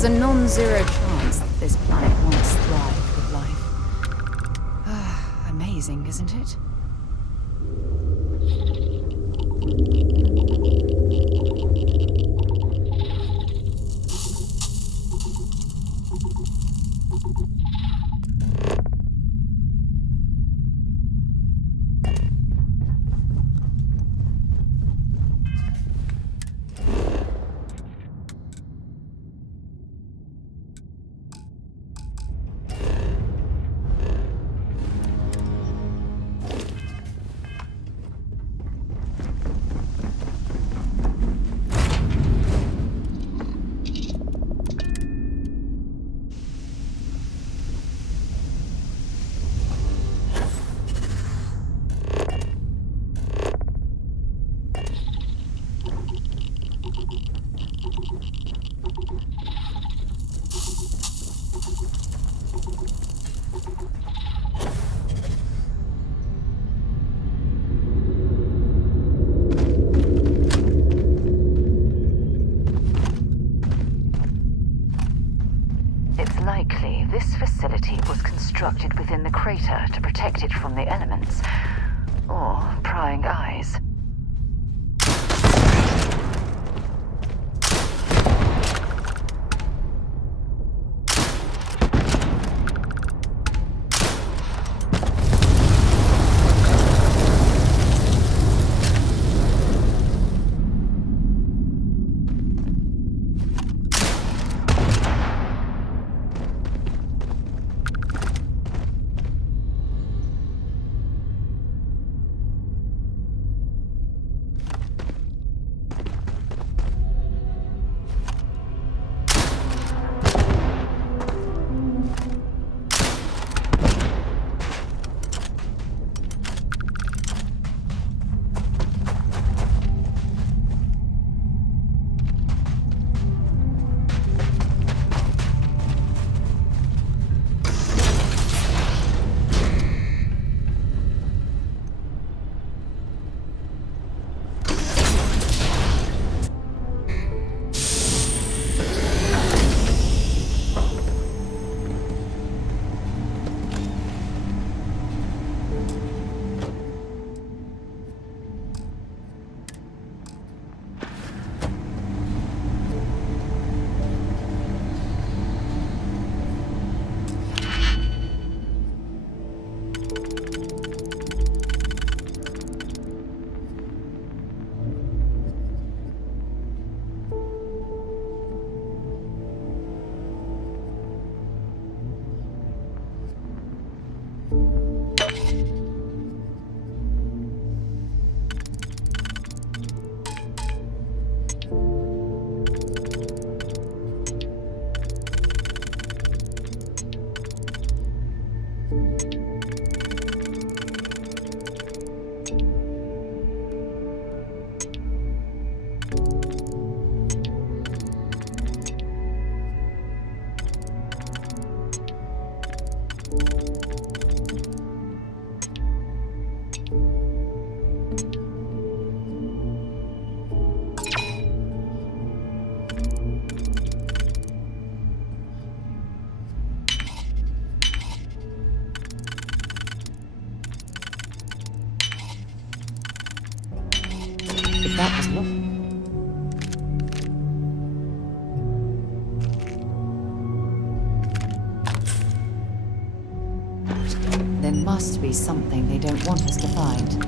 There's a non-zero chance that this planet once thrived with life. Amazing, isn't it? Likely, this facility was constructed within the crater to protect it from the elements, or prying eyes. That was locked. There must be something they don't want us to find.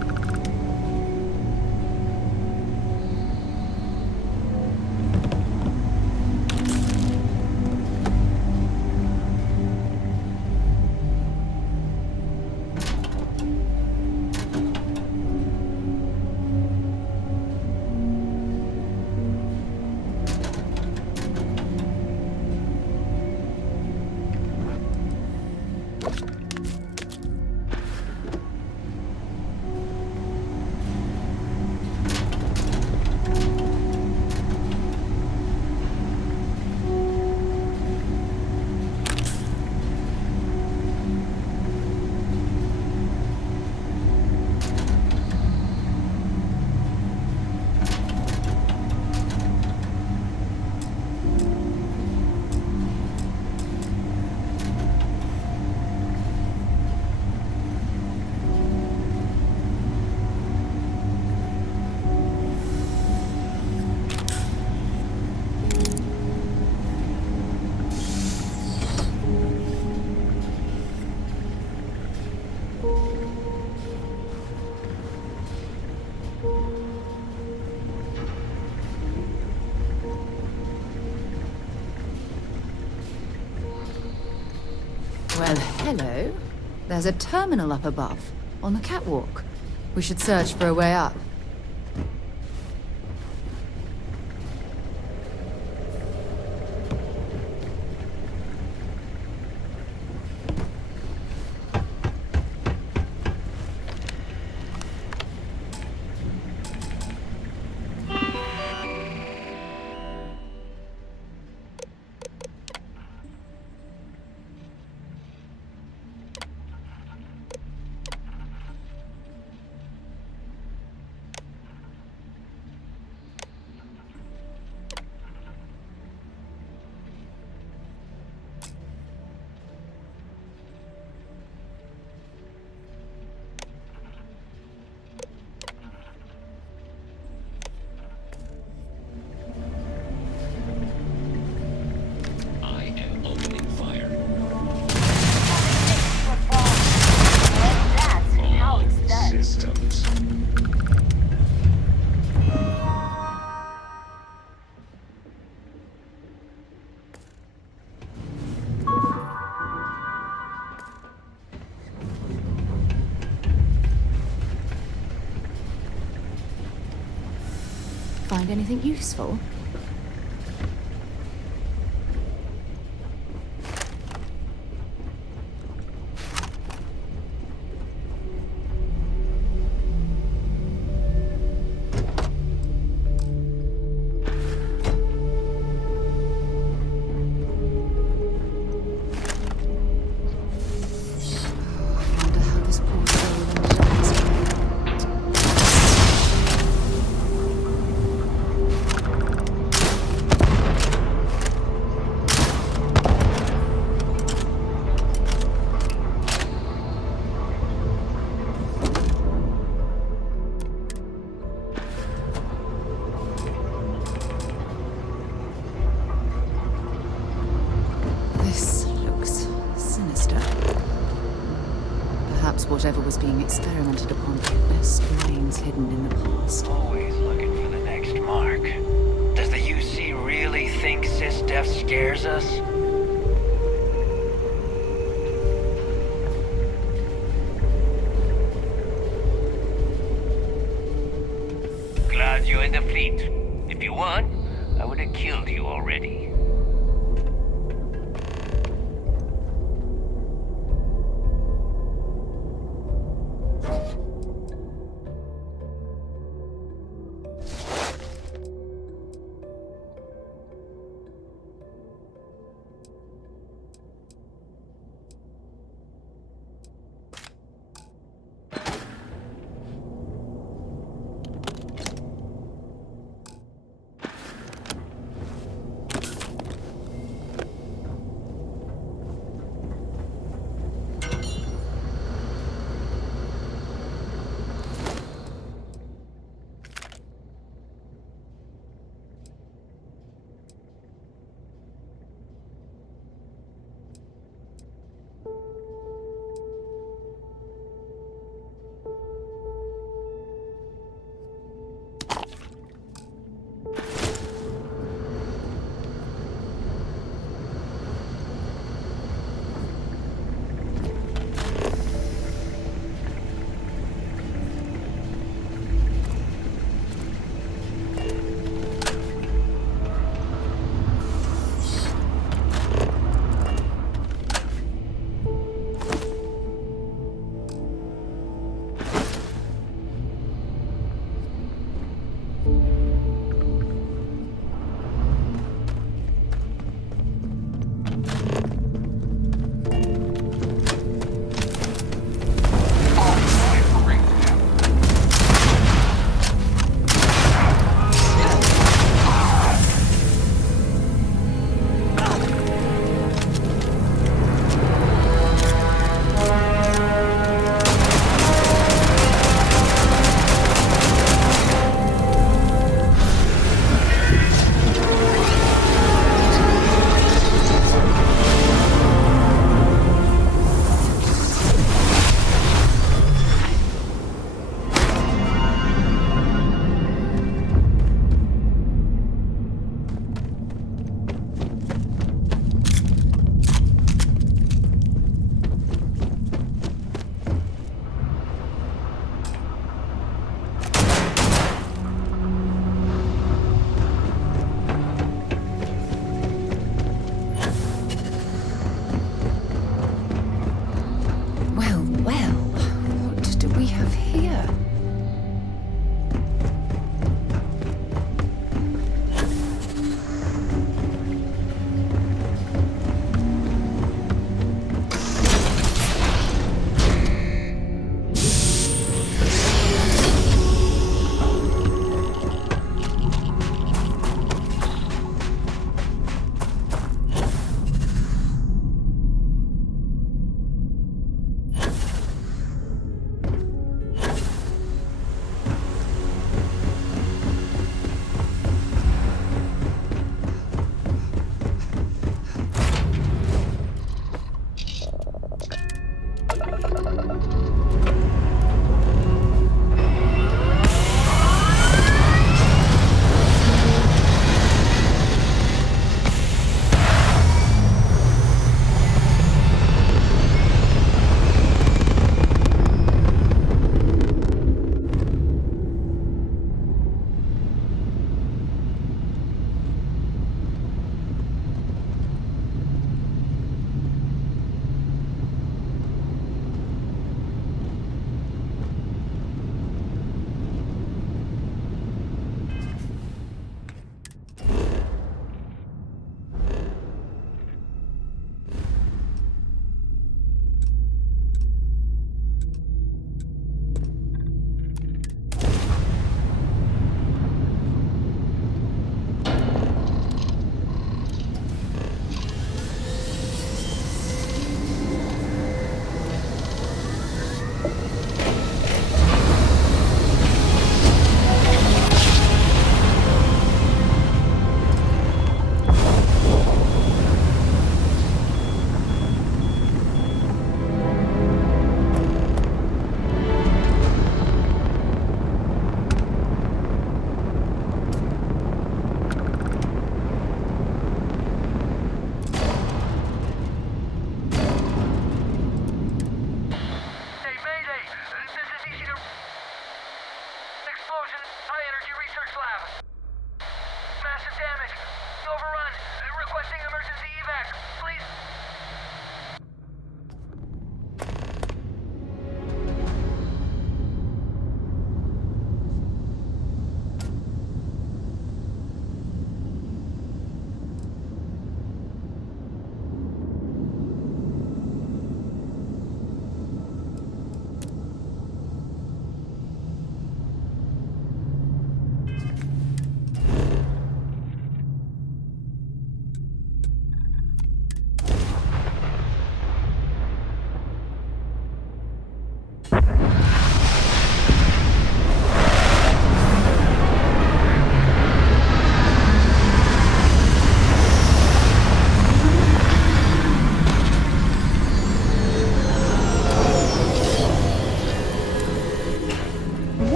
Well, hello. There's a terminal up above, on the catwalk. We should search for a way up. I am opening fire. That's how it's done. Systems. Find anything useful? I wonder how this poor soul ended up this way. This looks sinister. Perhaps whatever was being experimented upon best remains hidden in the past. Always looking for the next mark. Does the UC really think sysdef scares us? Glad you're in the fleet. If you weren't, I would have killed you already.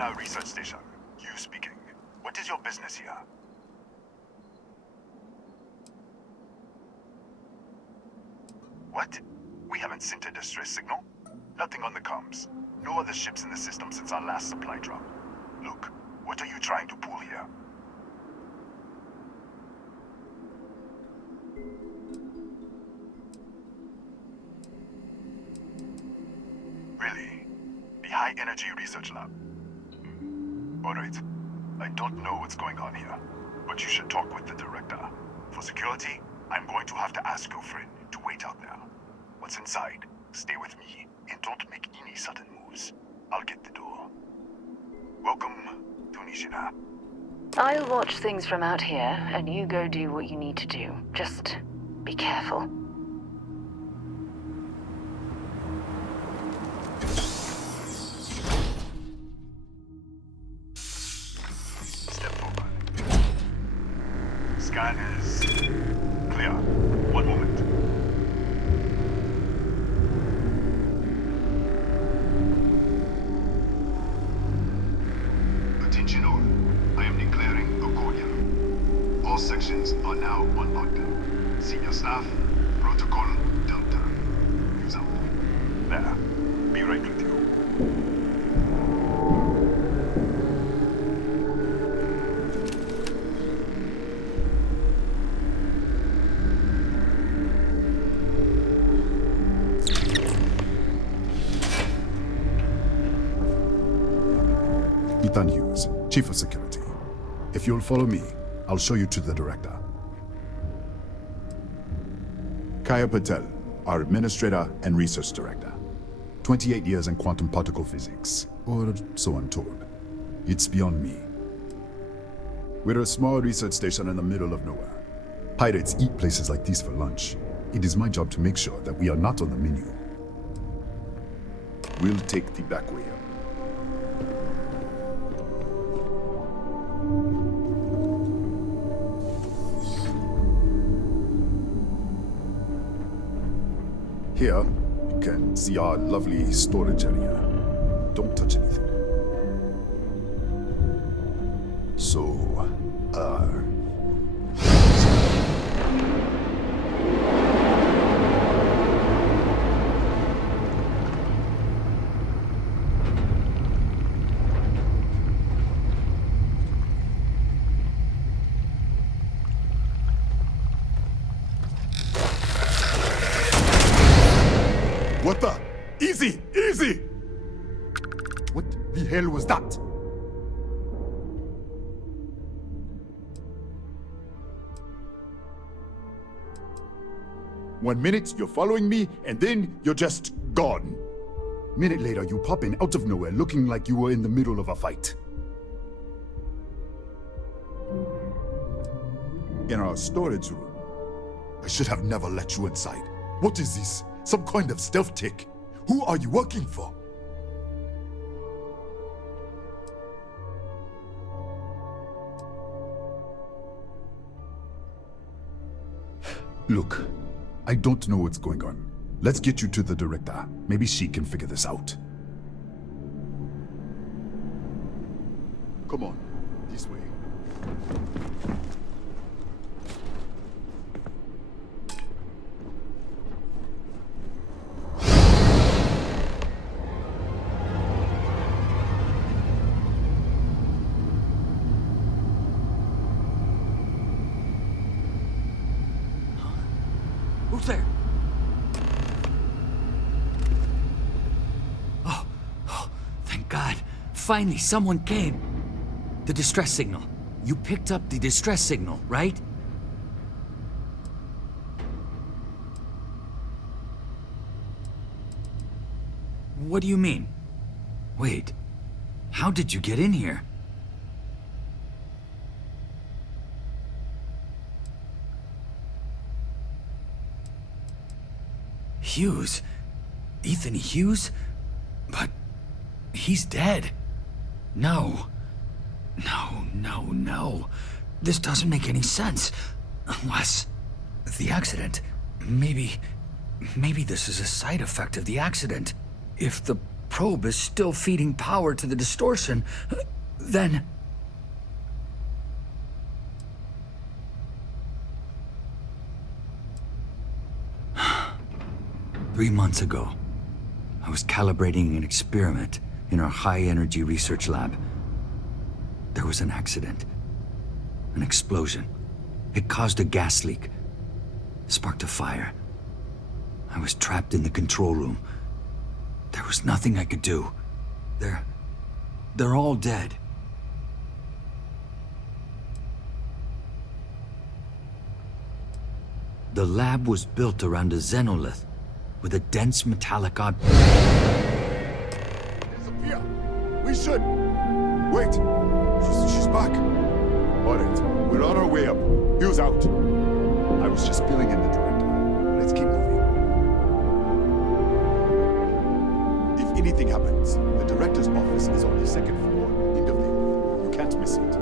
National Research Station. You speaking. What is your business here? What? We haven't sent a distress signal? Nothing on the comms. No other ships in the system since our last supply drop. Look, what are you trying to pull here? Really? The High Energy Research Lab? Alright. I don't know what's going on here, but you should talk with the director. For security, I'm going to have to ask your friend to wait out there. What's inside? Stay with me, and don't make any sudden moves. I'll get the door. Welcome to Nishina. I'll watch things from out here, and you go do what you need to do. Just be careful. Step forward. Scan is clear. One moment. Attention all. I am declaring accordion. All sections are now unlocked. Senior staff, protocol Delta. Use out. There. Be right with you. Ethan Hughes, Chief of Security. If you'll follow me, I'll show you to the director. Kaya Patel, our Administrator and Research Director. 28 years in quantum particle physics, or so I'm told. It's beyond me. We're a small research station in the middle of nowhere. Pirates eat places like these for lunch. It is my job to make sure that we are not on the menu. We'll take the back way up. Here, you can see our lovely storage area. Don't touch anything. So, What the? Easy! Easy! What the hell was that? One minute you're following me, and then you're just gone. Minute later you pop in out of nowhere looking like you were in the middle of a fight. In our storage room. I should have never let you inside. What is this? Some kind of stealth tick? Who are you working for? Look, I don't know what's going on. Let's get you to the director. Maybe she can figure this out. Come on, this way. Who's there? Oh, thank God. Finally, someone came. The distress signal. You picked up the distress signal, right? What do you mean? Wait, how did you get in here? Hughes? Ethan Hughes? But he's dead. No. No. This doesn't make any sense. Unless the accident. Maybe this is a side effect of the accident. If the probe is still feeding power to the distortion, then... Three months ago, I was calibrating an experiment in our high-energy research lab. There was an accident. An explosion. It caused a gas leak. Sparked a fire. I was trapped in the control room. There was nothing I could do. They're all dead. The lab was built around a xenolith. with a dense metallic object. Disappear! We should... Wait! She's back! Alright, we're on our way up. Hughes out. I was just filling in the director. Let's keep moving. If anything happens, the director's office is on the second floor, in the wing. You can't miss it.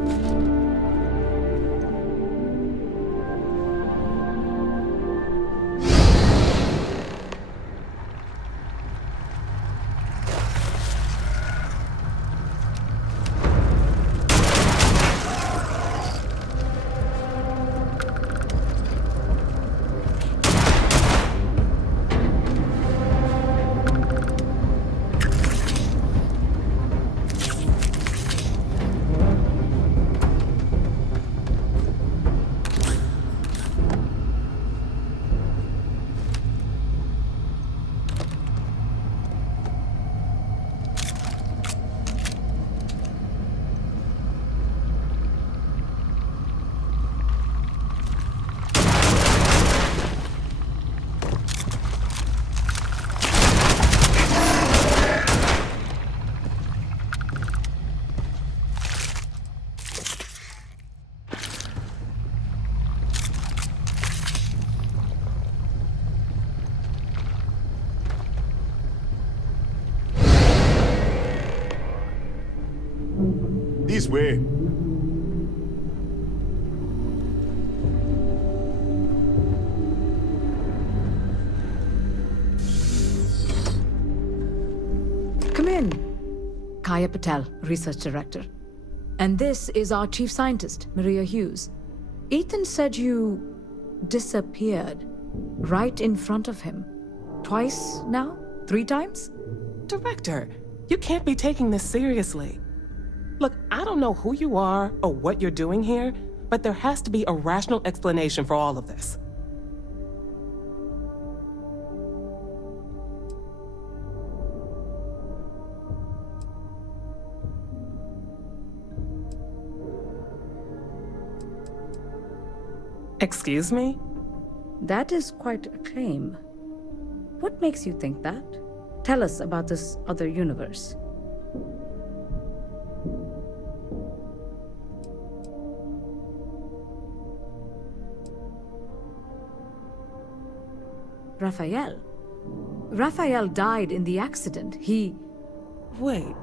This way. Come in. Kaya Patel, Research Director. And this is our Chief Scientist, Maria Hughes. Ethan said you disappeared right in front of him. Twice now? 3 times? Director, you can't be taking this seriously. Look, I don't know who you are or what you're doing here, but there has to be a rational explanation for all of this. Excuse me? That is quite a claim. What makes you think that? Tell us about this other universe. Raphael. Raphael died in the accident. He... Wait.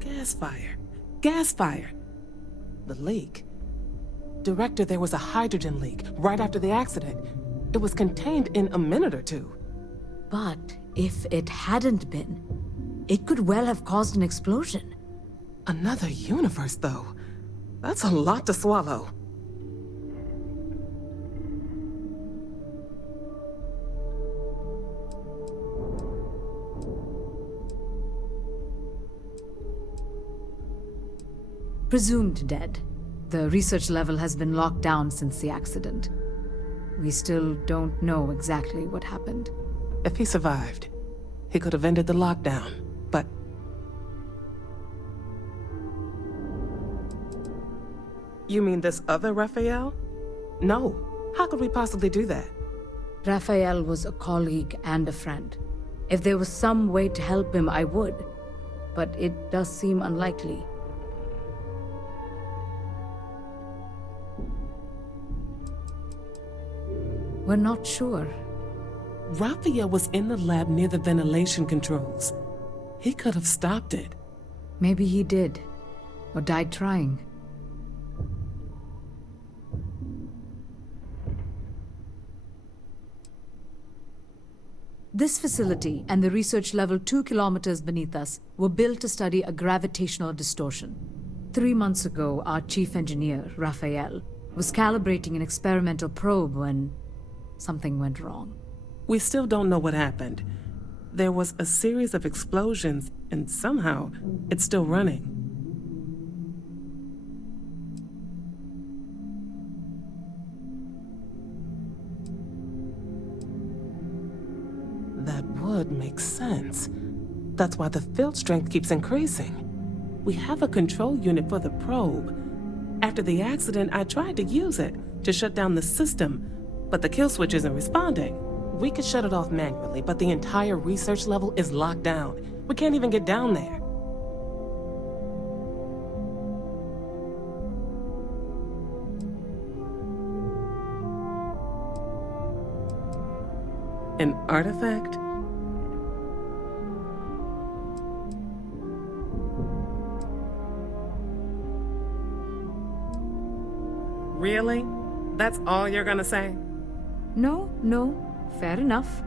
Gas fire. Gas fire. The leak. Director, there was a hydrogen leak right after the accident. It was contained in a minute or two. But if it hadn't been, it could well have caused an explosion. Another universe, though. That's a lot to swallow. Presumed dead. The research level has been locked down since the accident. We still don't know exactly what happened. If he survived, he could have ended the lockdown, but... You mean this other Raphael? No. How could we possibly do that? Raphael was a colleague and a friend. If there was some way to help him, I would. But it does seem unlikely. We're not sure. Raphael was in the lab near the ventilation controls. He could have stopped it. Maybe he did. Or died trying. This facility and the research level 2 kilometers beneath us were built to study a gravitational distortion. 3 months ago, our chief engineer, Raphael, was calibrating an experimental probe when something went wrong. We still don't know what happened. There was a series of explosions, and somehow, it's still running. That would make sense. That's why the field strength keeps increasing. We have a control unit for the probe. After the accident, I tried to use it to shut down the system, but the kill switch isn't responding. We could shut it off manually, but the entire research level is locked down. We can't even get down there. An artifact? Really? That's all you're gonna say? No, fair enough.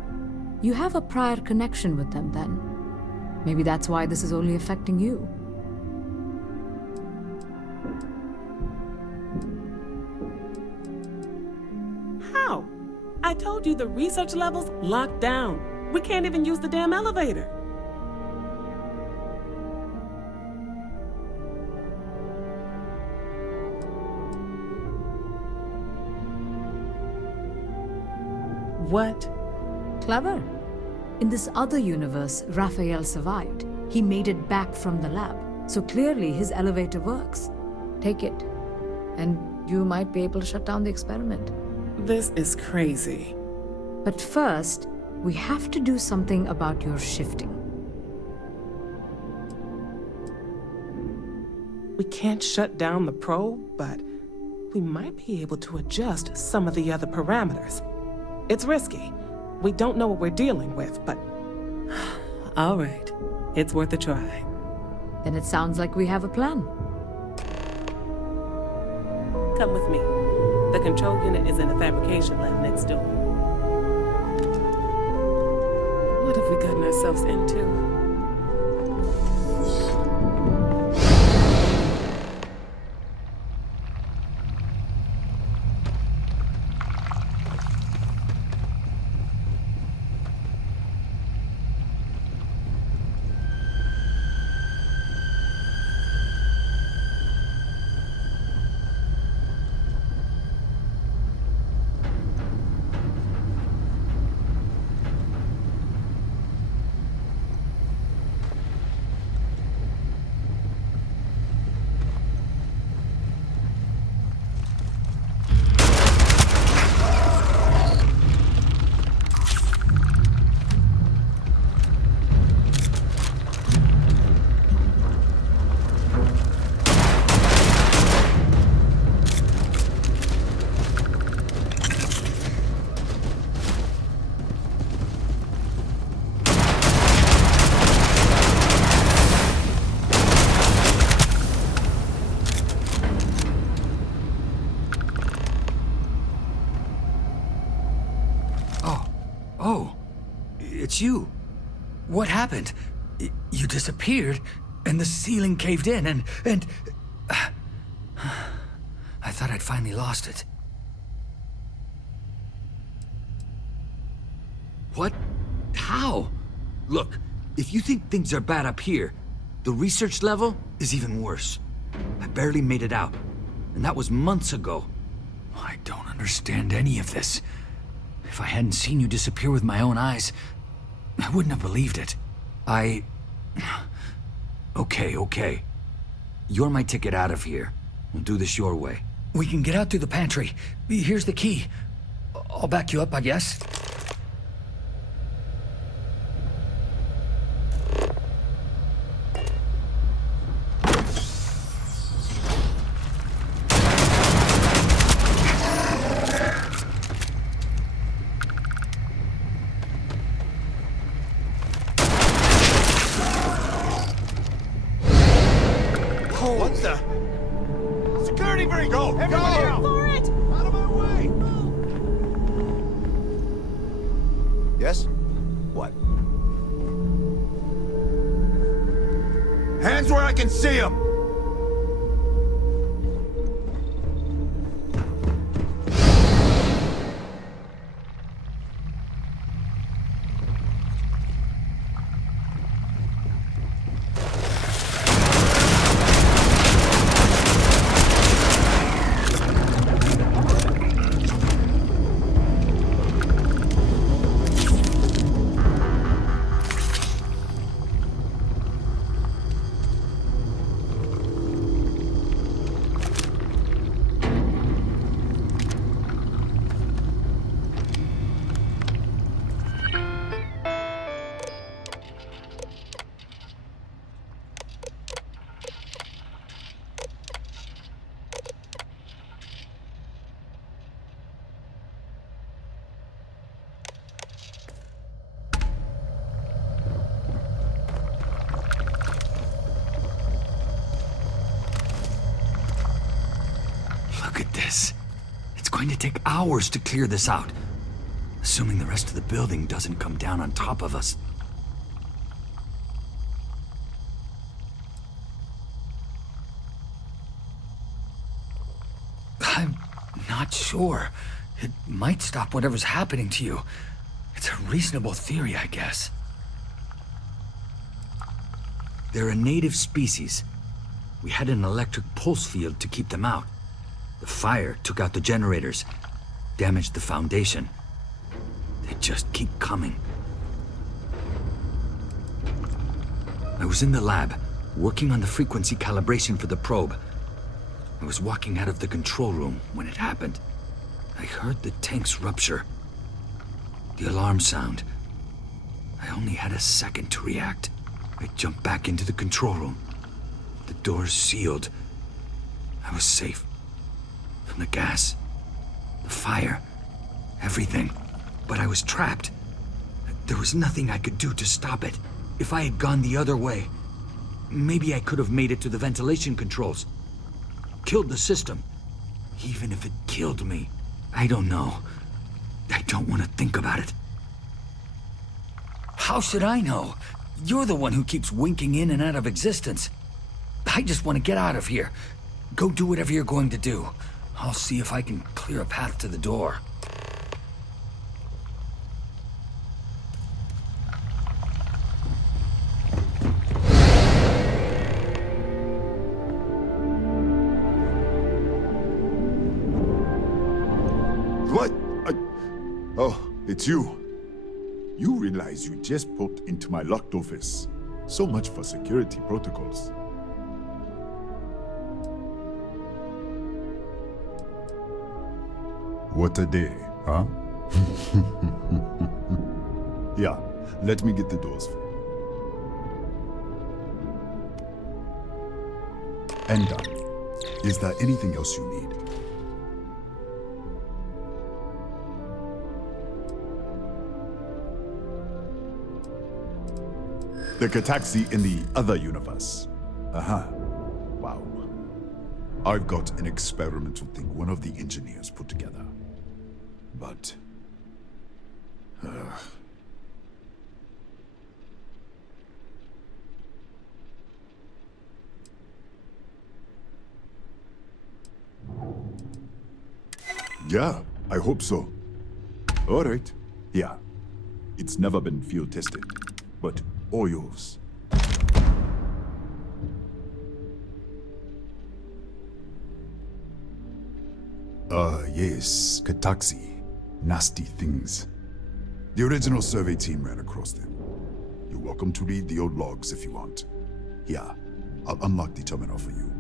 You have a prior connection with them then. Maybe that's why this is only affecting you. How? I told you the research level's locked down. We can't even use the damn elevator. What? Clever. In this other universe, Raphael survived. He made it back from the lab. So clearly his elevator works. Take it. And you might be able to shut down the experiment. This is crazy. But first, we have to do something about your shifting. We can't shut down the probe, but we might be able to adjust some of the other parameters. It's risky. We don't know what we're dealing with, but... All right. It's worth a try. Then it sounds like we have a plan. Come with me. The control unit is in the fabrication lab next door. What have we gotten ourselves into? Oh, it's you. What happened? You disappeared, and the ceiling caved in, and... I thought I'd finally lost it. What? How? Look, if you think things are bad up here, the research level is even worse. I barely made it out, and that was months ago. I don't understand any of this. If I hadn't seen you disappear with my own eyes, I wouldn't have believed it. Okay. You're my ticket out of here. We'll do this your way. We can get out through the pantry. Here's the key. I'll back you up, I guess. What the? Security breach! Go! Everybody out! For it! Out of my way! Yes? What? Hands where I can see them! going to take hours to clear this out. Assuming the rest of the building doesn't come down on top of us. I'm not sure. It might stop whatever's happening to you. It's a reasonable theory, I guess. They're a native species. We had an electric pulse field to keep them out. The fire took out the generators, damaged the foundation. They just keep coming. I was in the lab, working on the frequency calibration for the probe. I was walking out of the control room when it happened. I heard the tanks rupture. The alarm sound. I only had a second to react. I jumped back into the control room. The doors sealed. I was safe. From the gas, the fire, everything. But I was trapped. There was nothing I could do to stop it. If I had gone the other way, maybe I could have made it to the ventilation controls. Killed the system. Even if it killed me, I don't know. I don't want to think about it. How should I know? You're the one who keeps winking in and out of existence. I just want to get out of here. Go do whatever you're going to do. I'll see if I can clear a path to the door. What? Oh, it's you. You realize you just poked into my locked office. So much for security protocols. What a day, huh? Yeah, let me get the doors for you. And done. Is there anything else you need? The Gataxi in the other universe. Aha. Wow. I've got an experimental thing one of the engineers put together. But... Yeah, I hope so. All right. Yeah. It's never been field tested, but all yours. Yes, Kataxi. Nasty things. The original survey team ran across them. You're welcome to read the old logs if you want. Here, I'll unlock the terminal for you.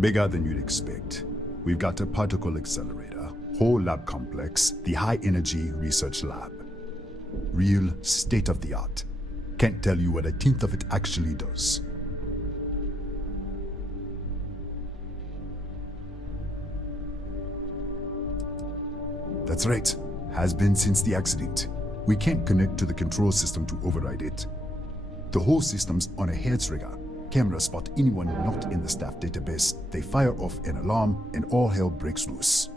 Bigger than you'd expect. We've got a particle accelerator, whole lab complex, the high energy research lab. Real state-of-the-art. Can't tell you what a tenth of it actually does. That's right. Has been since the accident. We can't connect to the control system to override it. The whole system's on a hair trigger. Cameras spot anyone not in the staff database. They fire off an alarm and all hell breaks loose.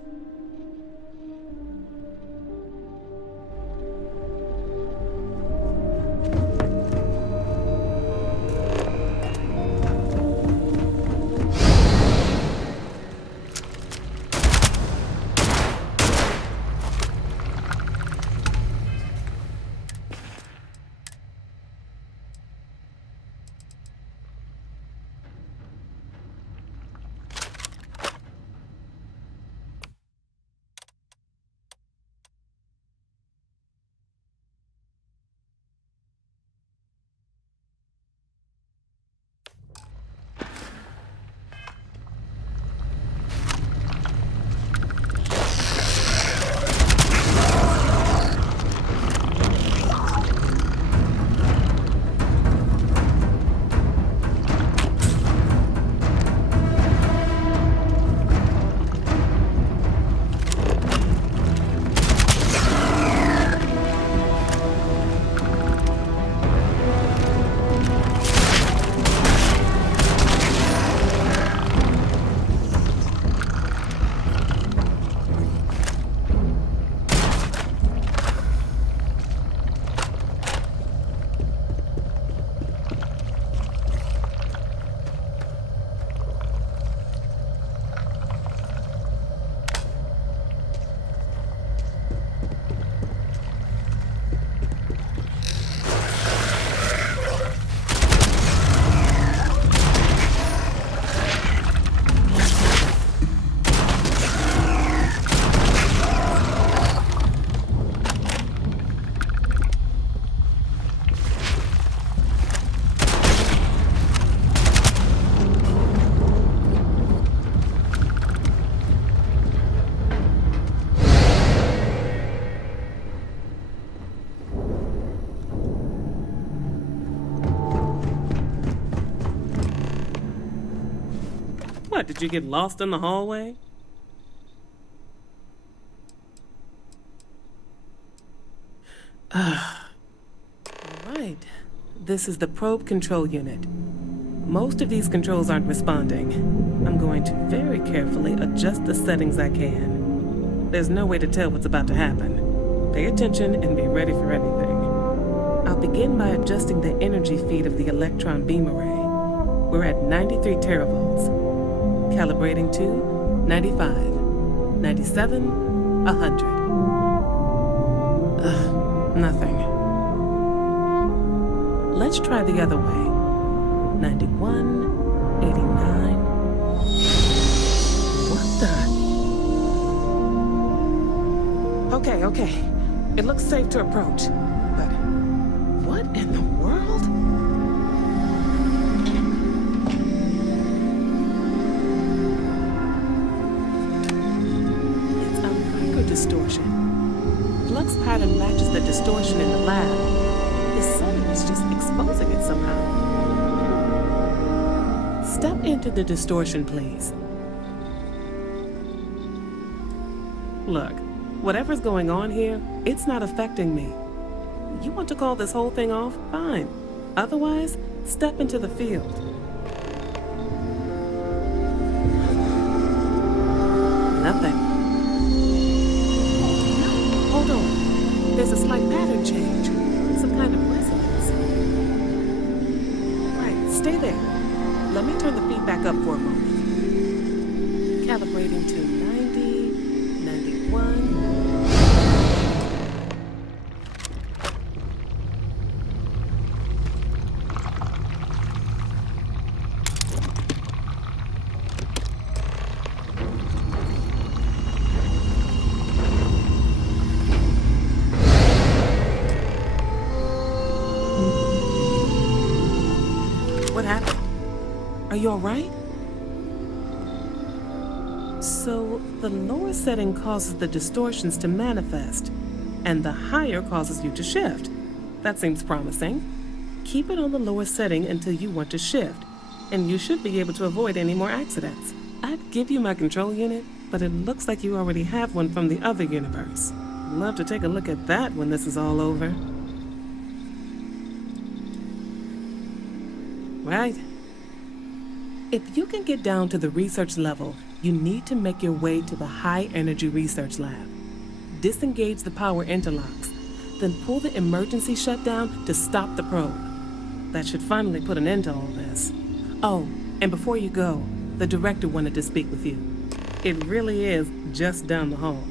What, did you get lost in the hallway? Right. This is the probe control unit. Most of these controls aren't responding. I'm going to very carefully adjust the settings I can. There's no way to tell what's about to happen. Pay attention and be ready for anything. I'll begin by adjusting the energy feed of the electron beam array. We're at 93 teravolts. Calibrating to 95, 97, 100. Nothing. Let's try the other way. 91, 89. What the? Okay. It looks safe to approach. But what in the world? It's a microdistortion. Flux pattern matches the distortion in the lab. The setting is just exposing it somehow. Step into the distortion, please. Look, whatever's going on here, it's not affecting me. You want to call this whole thing off? Fine. Otherwise, step into the field. Nothing. No, hold on. There's a slight pattern change. Some kind of resonance. Right, stay there. Let me turn the feedback up for a moment. Calibrating to 90, 91. What happened? Are you all right? So, the lower setting causes the distortions to manifest, and the higher causes you to shift. That seems promising. Keep it on the lower setting until you want to shift, and you should be able to avoid any more accidents. I'd give you my control unit, but it looks like you already have one from the other universe. Love to take a look at that when this is all over. Right. If you can get down to the research level, you need to make your way to the high-energy research lab. Disengage the power interlocks, then pull the emergency shutdown to stop the probe. That should finally put an end to all this. Oh, and before you go, the director wanted to speak with you. It really is just down the hall.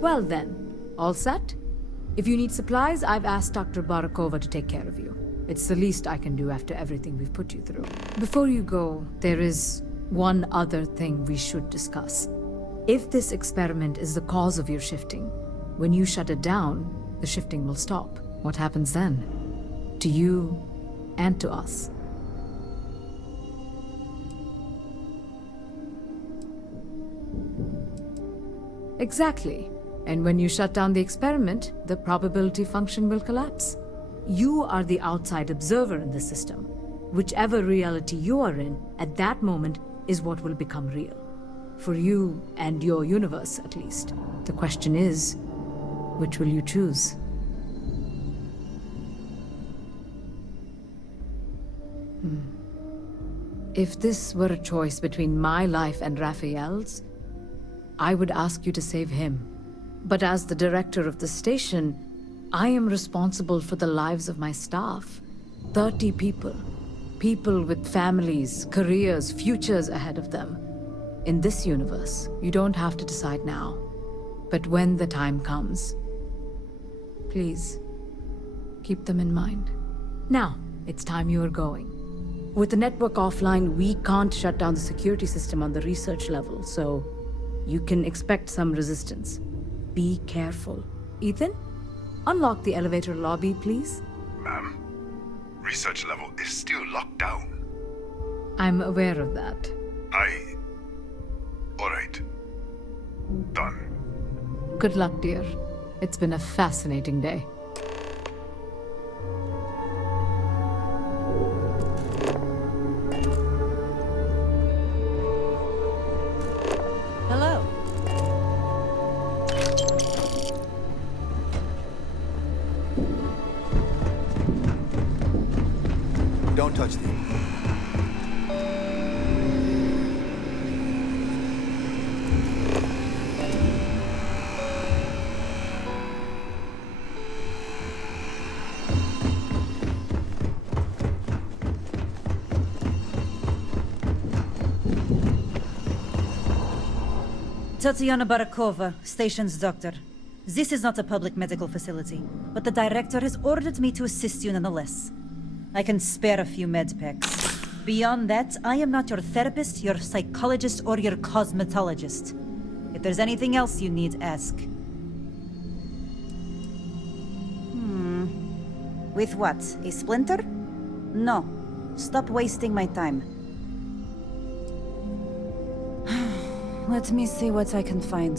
Well then, all set? If you need supplies, I've asked Dr. Barakova to take care of you. It's the least I can do after everything we've put you through. Before you go, there is one other thing we should discuss. If this experiment is the cause of your shifting, when you shut it down, the shifting will stop. What happens then? To you and to us. Exactly. And when you shut down the experiment, the probability function will collapse. You are the outside observer in the system. Whichever reality you are in, at that moment, is what will become real. For you and your universe, at least. The question is, which will you choose? If this were a choice between my life and Raphael's, I would ask you to save him. But as the director of the station, I am responsible for the lives of my staff. 30 people. People with families, careers, futures ahead of them. In this universe, you don't have to decide now. But when the time comes, please, keep them in mind. Now, it's time you are going. With the network offline, we can't shut down the security system on the research level, so you can expect some resistance. Be careful. Ethan, unlock the elevator lobby, please. Ma'am, research level is still locked down. I'm aware of that. All right. Done. Good luck, dear. It's been a fascinating day. Hello. Don't touch them. Tatiana Barakova, station's doctor. This is not a public medical facility, but the director has ordered me to assist you nonetheless. I can spare a few med packs. Beyond that, I am not your therapist, your psychologist, or your cosmetologist. If there's anything else you need, ask. With what? A splinter? No. Stop wasting my time. Let me see what I can find.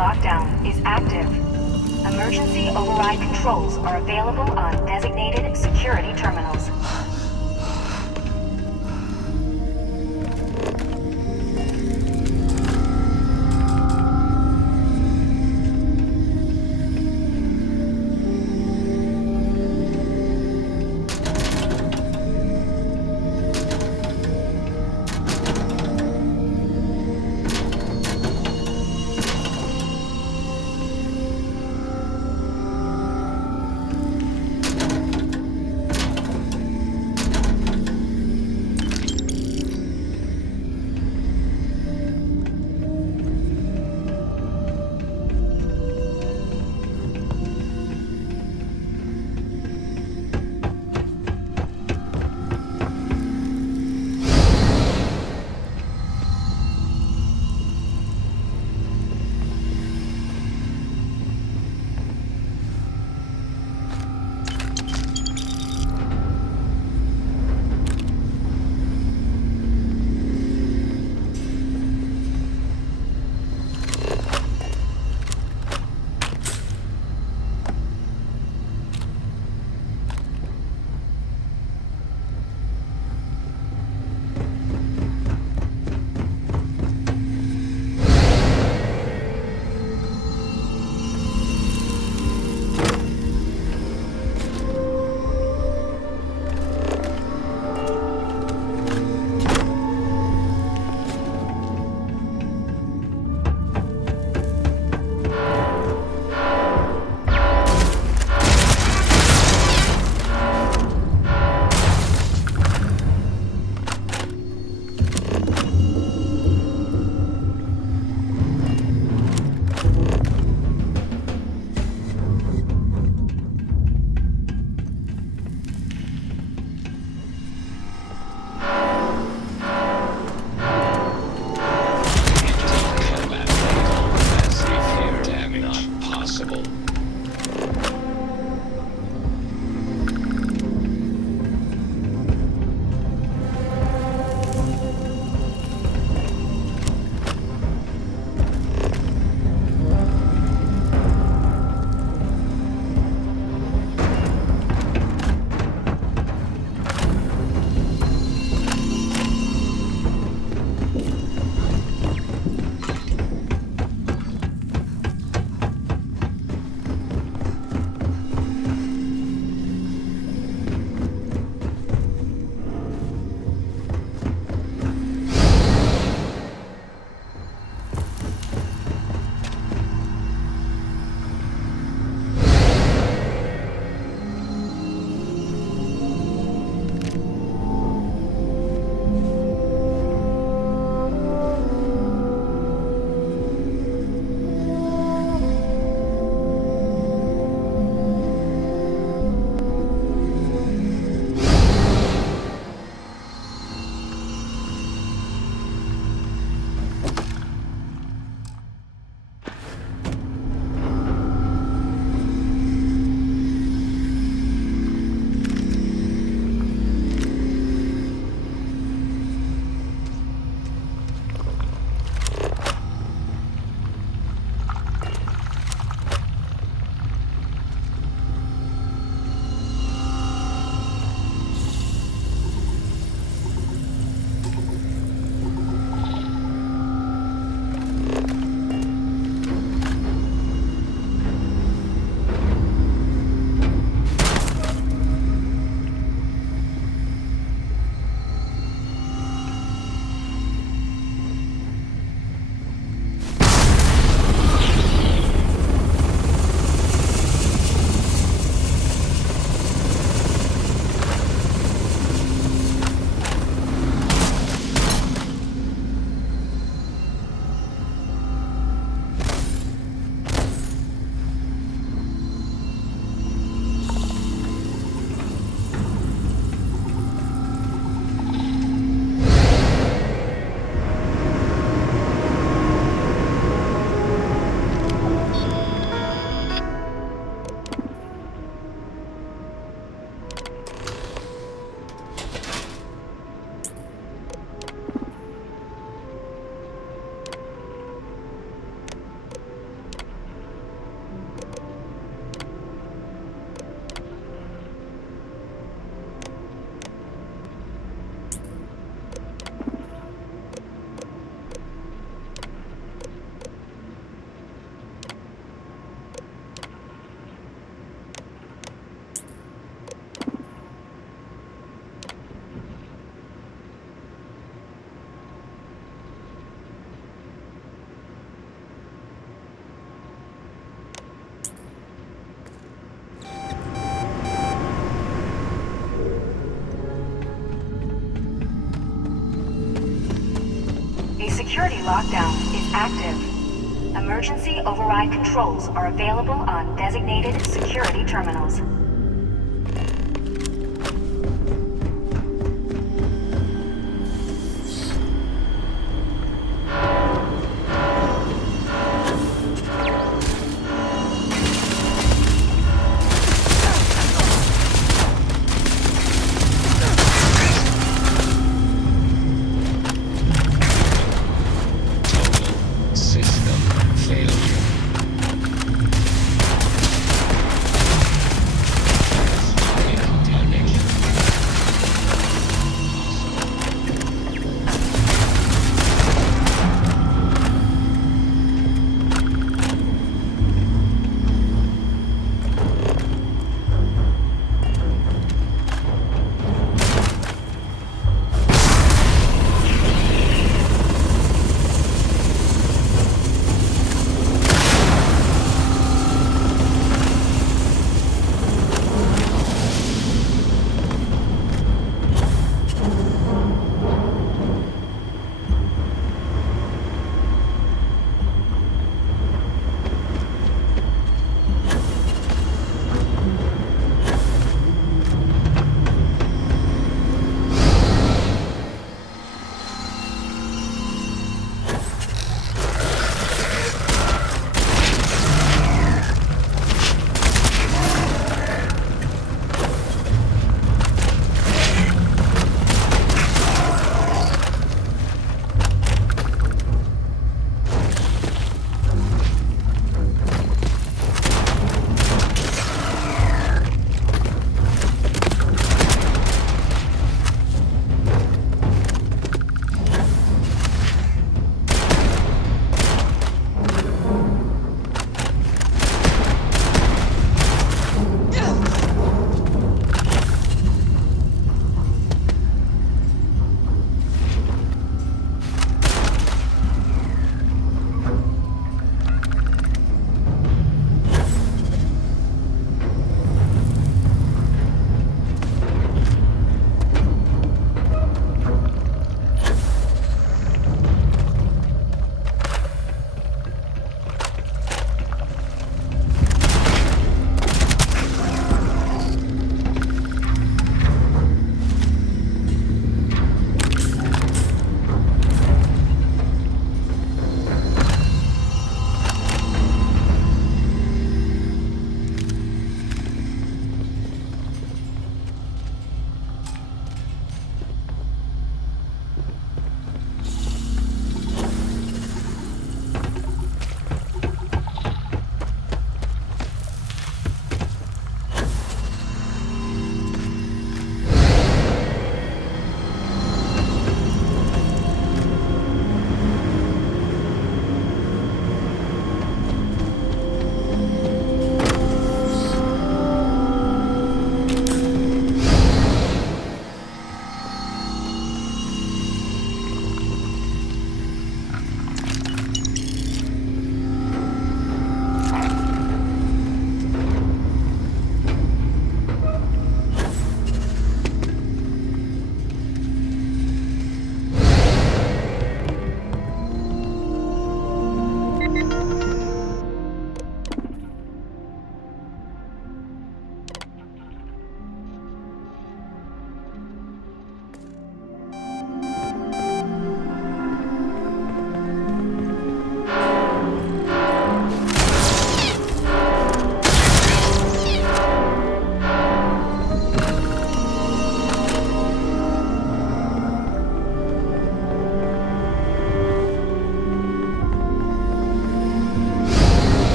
lockdown is active. Emergency override controls are available on designated security terminals. security lockdown is active. Emergency override controls are available on designated security terminals. System failure.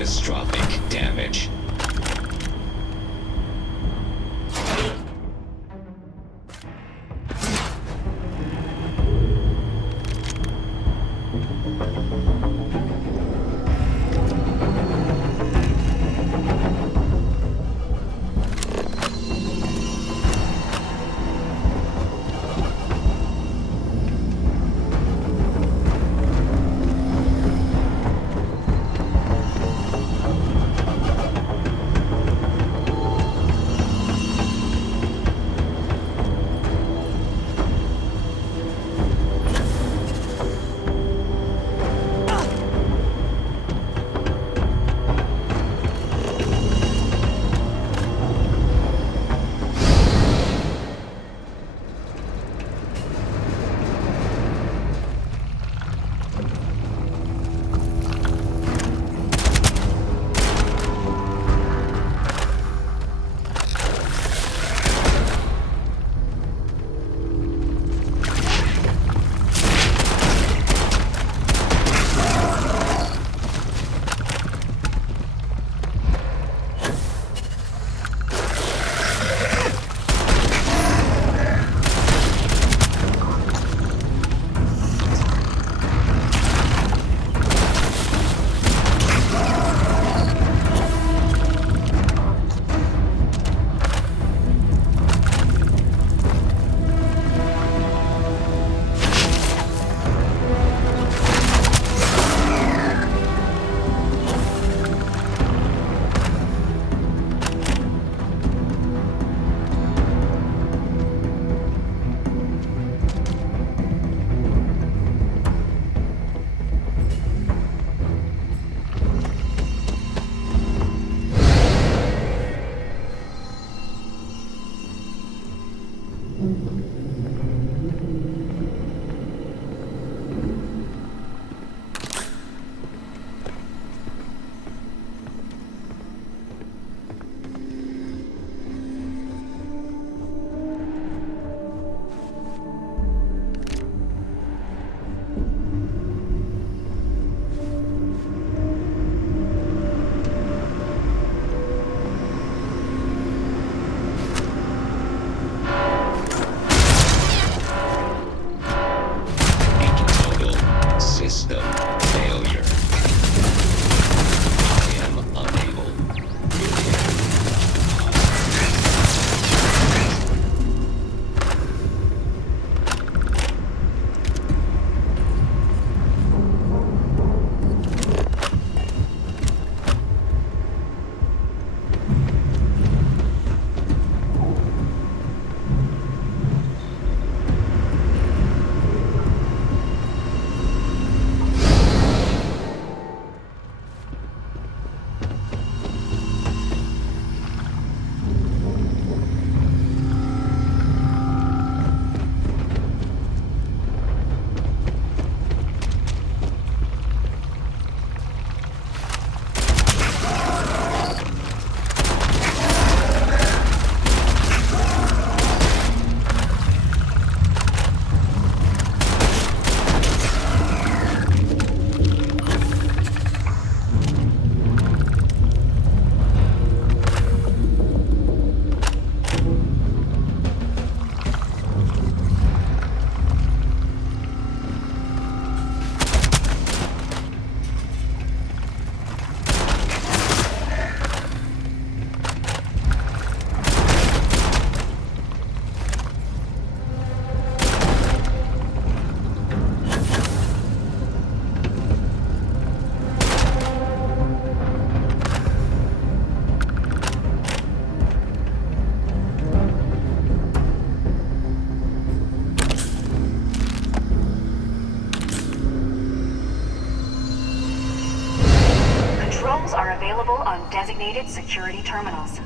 catastrophic damage. available on designated security terminals.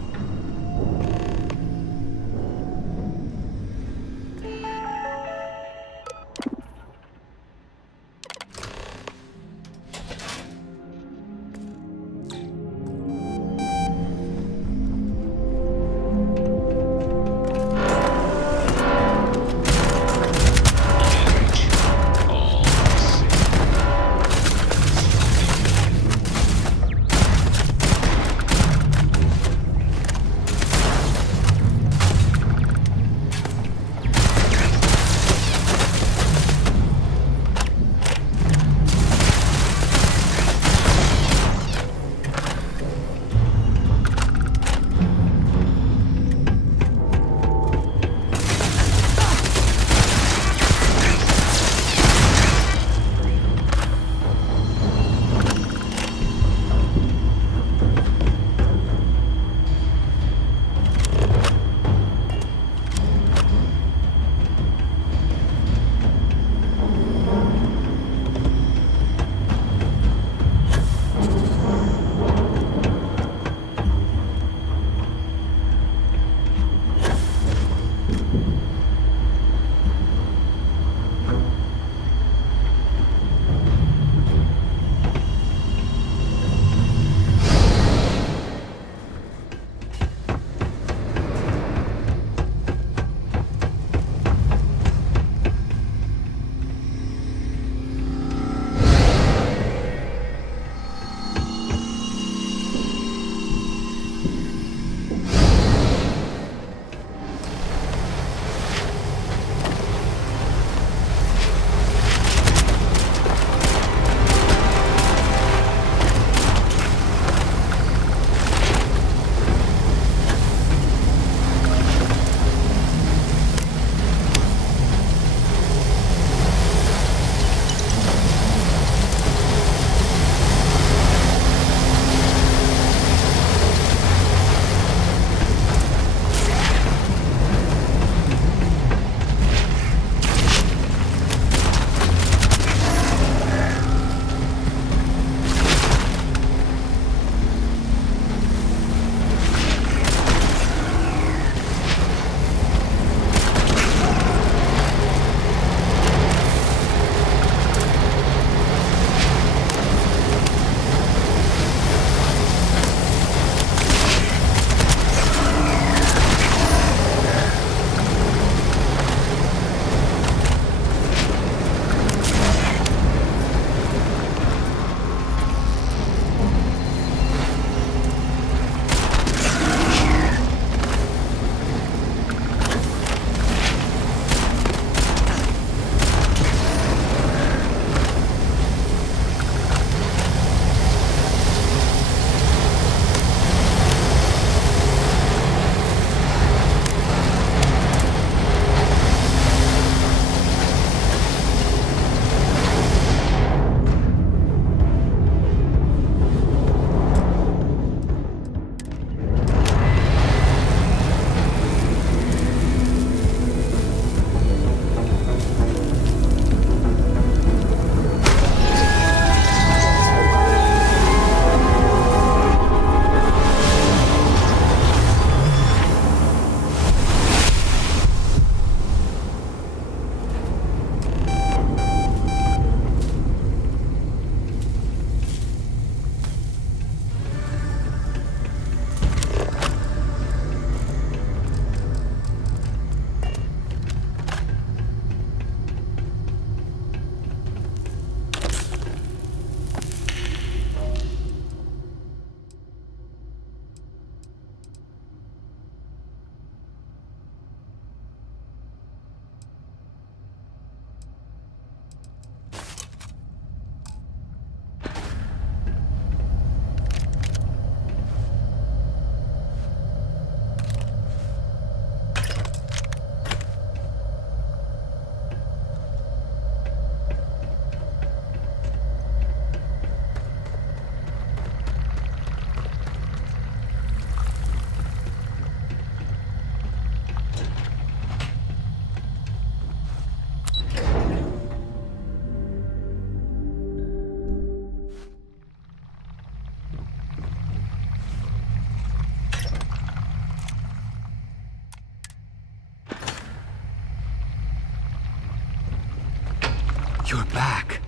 You're back.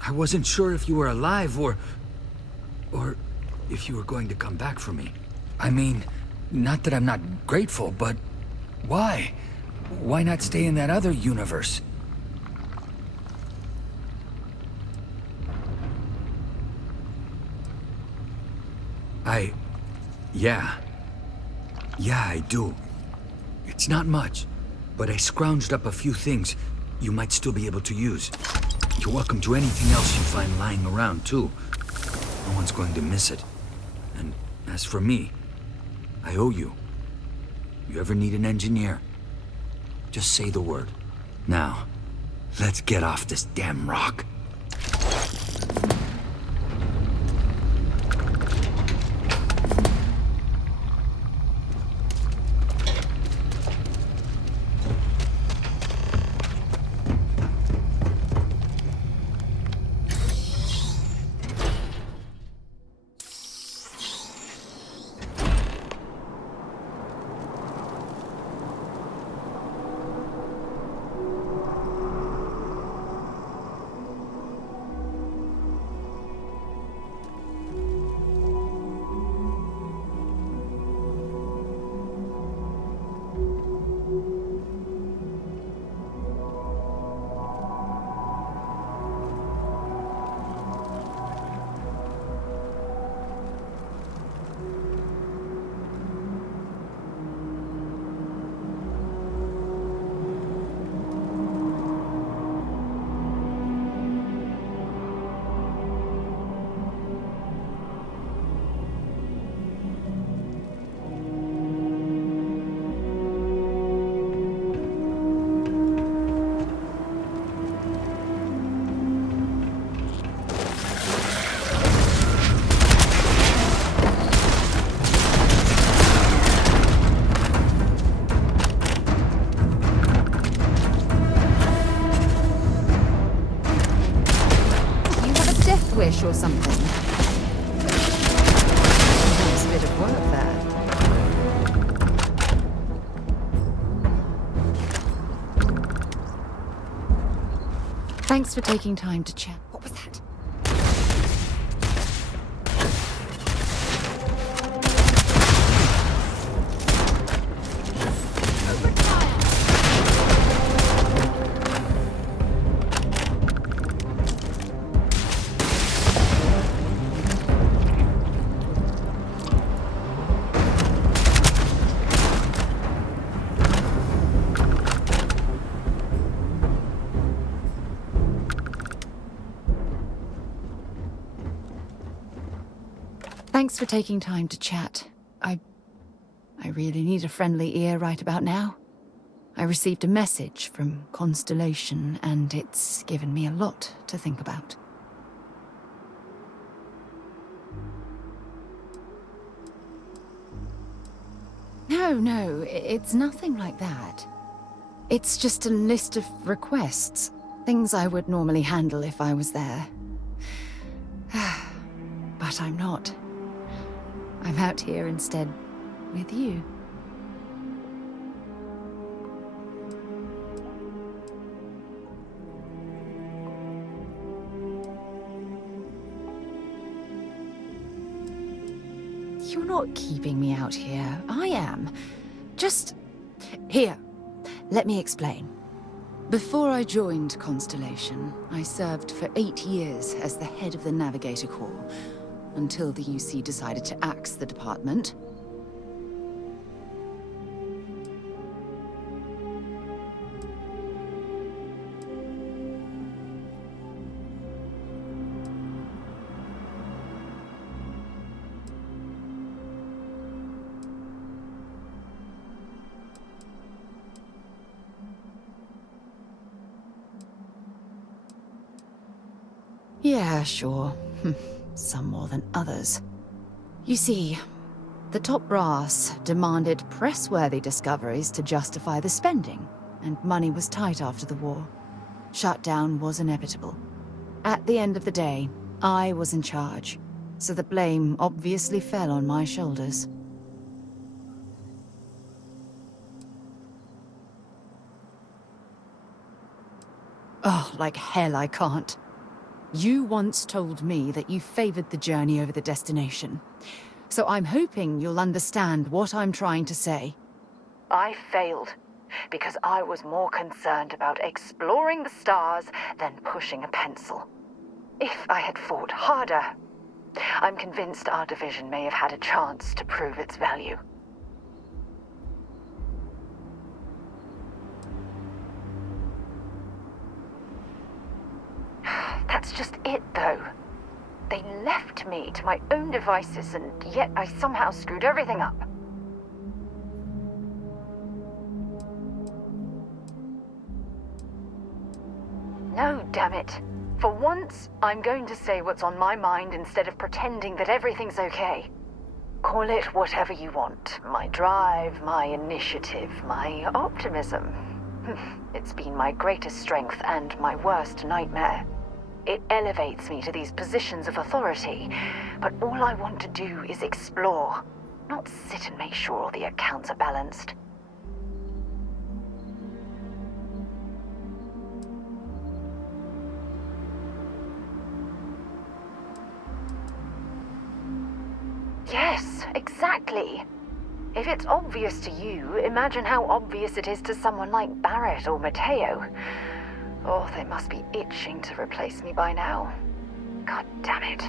I wasn't sure if you were alive or if you were going to come back for me. I mean, not that I'm not grateful, but why? Why not stay in that other universe? Yeah, I do. It's not much, but I scrounged up a few things you might still be able to use. You're welcome to anything else you find lying around, too. No one's going to miss it. And as for me, I owe you. You ever need an engineer? Just say the word. Now, let's get off this damn rock. Wish or something. Nice bit of work there. Thanks for taking time to chat. What was that? Thanks for taking time to chat. I really need a friendly ear right about now. I received a message from Constellation, and it's given me a lot to think about. No, it's nothing like that. It's just a list of requests. Things I would normally handle if I was there. But I'm not. I'm out here instead with you. You're not keeping me out here. I am. Just... Here, let me explain. Before I joined Constellation, I served for 8 years as the head of the Navigator Corps, until the UC decided to axe the department. Yeah, sure. Some more than others. You see, the top brass demanded press-worthy discoveries to justify the spending, and money was tight after the war. Shutdown was inevitable. At the end of the day, I was in charge, so the blame obviously fell on my shoulders. Oh, like hell I can't. You once told me that you favored the journey over the destination. So I'm hoping you'll understand what I'm trying to say. I failed because I was more concerned about exploring the stars than pushing a pencil. If I had fought harder, I'm convinced our division may have had a chance to prove its value. That's just it, though. They left me to my own devices, and yet I somehow screwed everything up. No, damn it. For once, I'm going to say what's on my mind instead of pretending that everything's okay. Call it whatever you want. My drive, my initiative, my optimism. It's been my greatest strength and my worst nightmare. It elevates me to these positions of authority, but all I want to do is explore, not sit and make sure all the accounts are balanced. Yes, exactly. If it's obvious to you, imagine how obvious it is to someone like Barrett or Mateo. Oh, they must be itching to replace me by now. God damn it.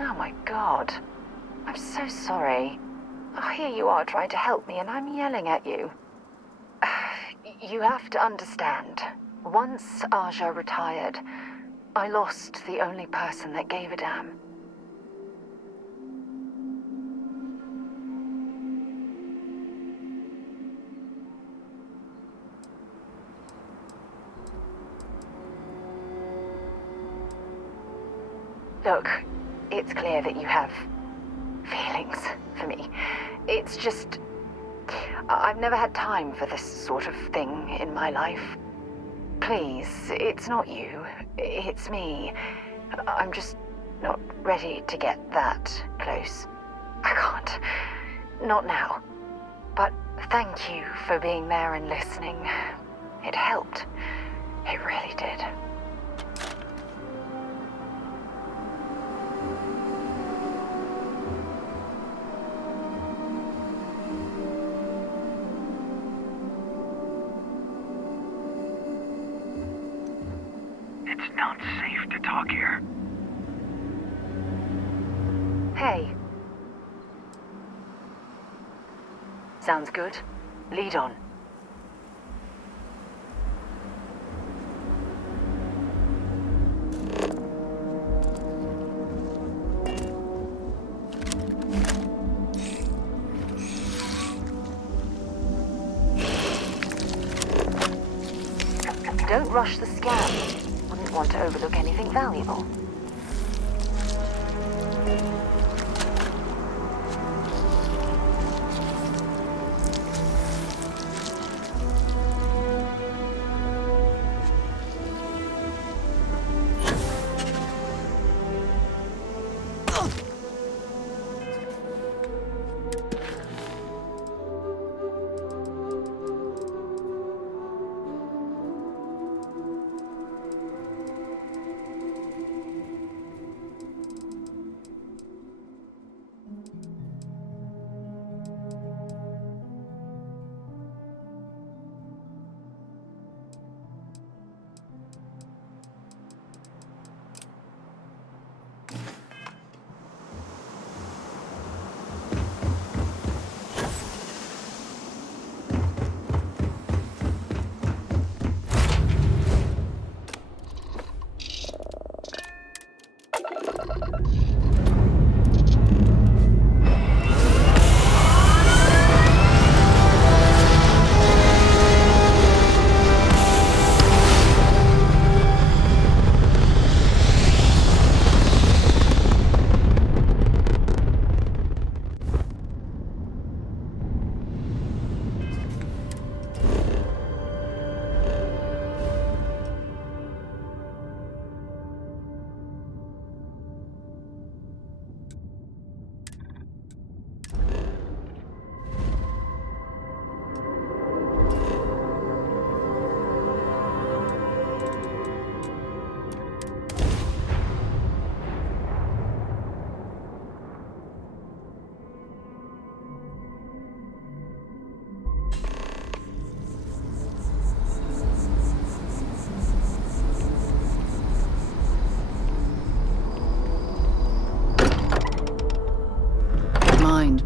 Oh my God. I'm so sorry. Oh, here you are trying to help me and I'm yelling at you. You have to understand. Once Aja retired, I lost the only person that gave a damn. Look, it's clear that you have feelings for me. It's just... I've never had time for this sort of thing in my life. Please, it's not you. It's me. I'm just not ready to get that close. I can't. Not now. But thank you for being there and listening. It helped. It really did. It's not safe to talk here. Hey. Sounds good. Lead on. Don't rush the scan. Wouldn't want to overlook anything valuable.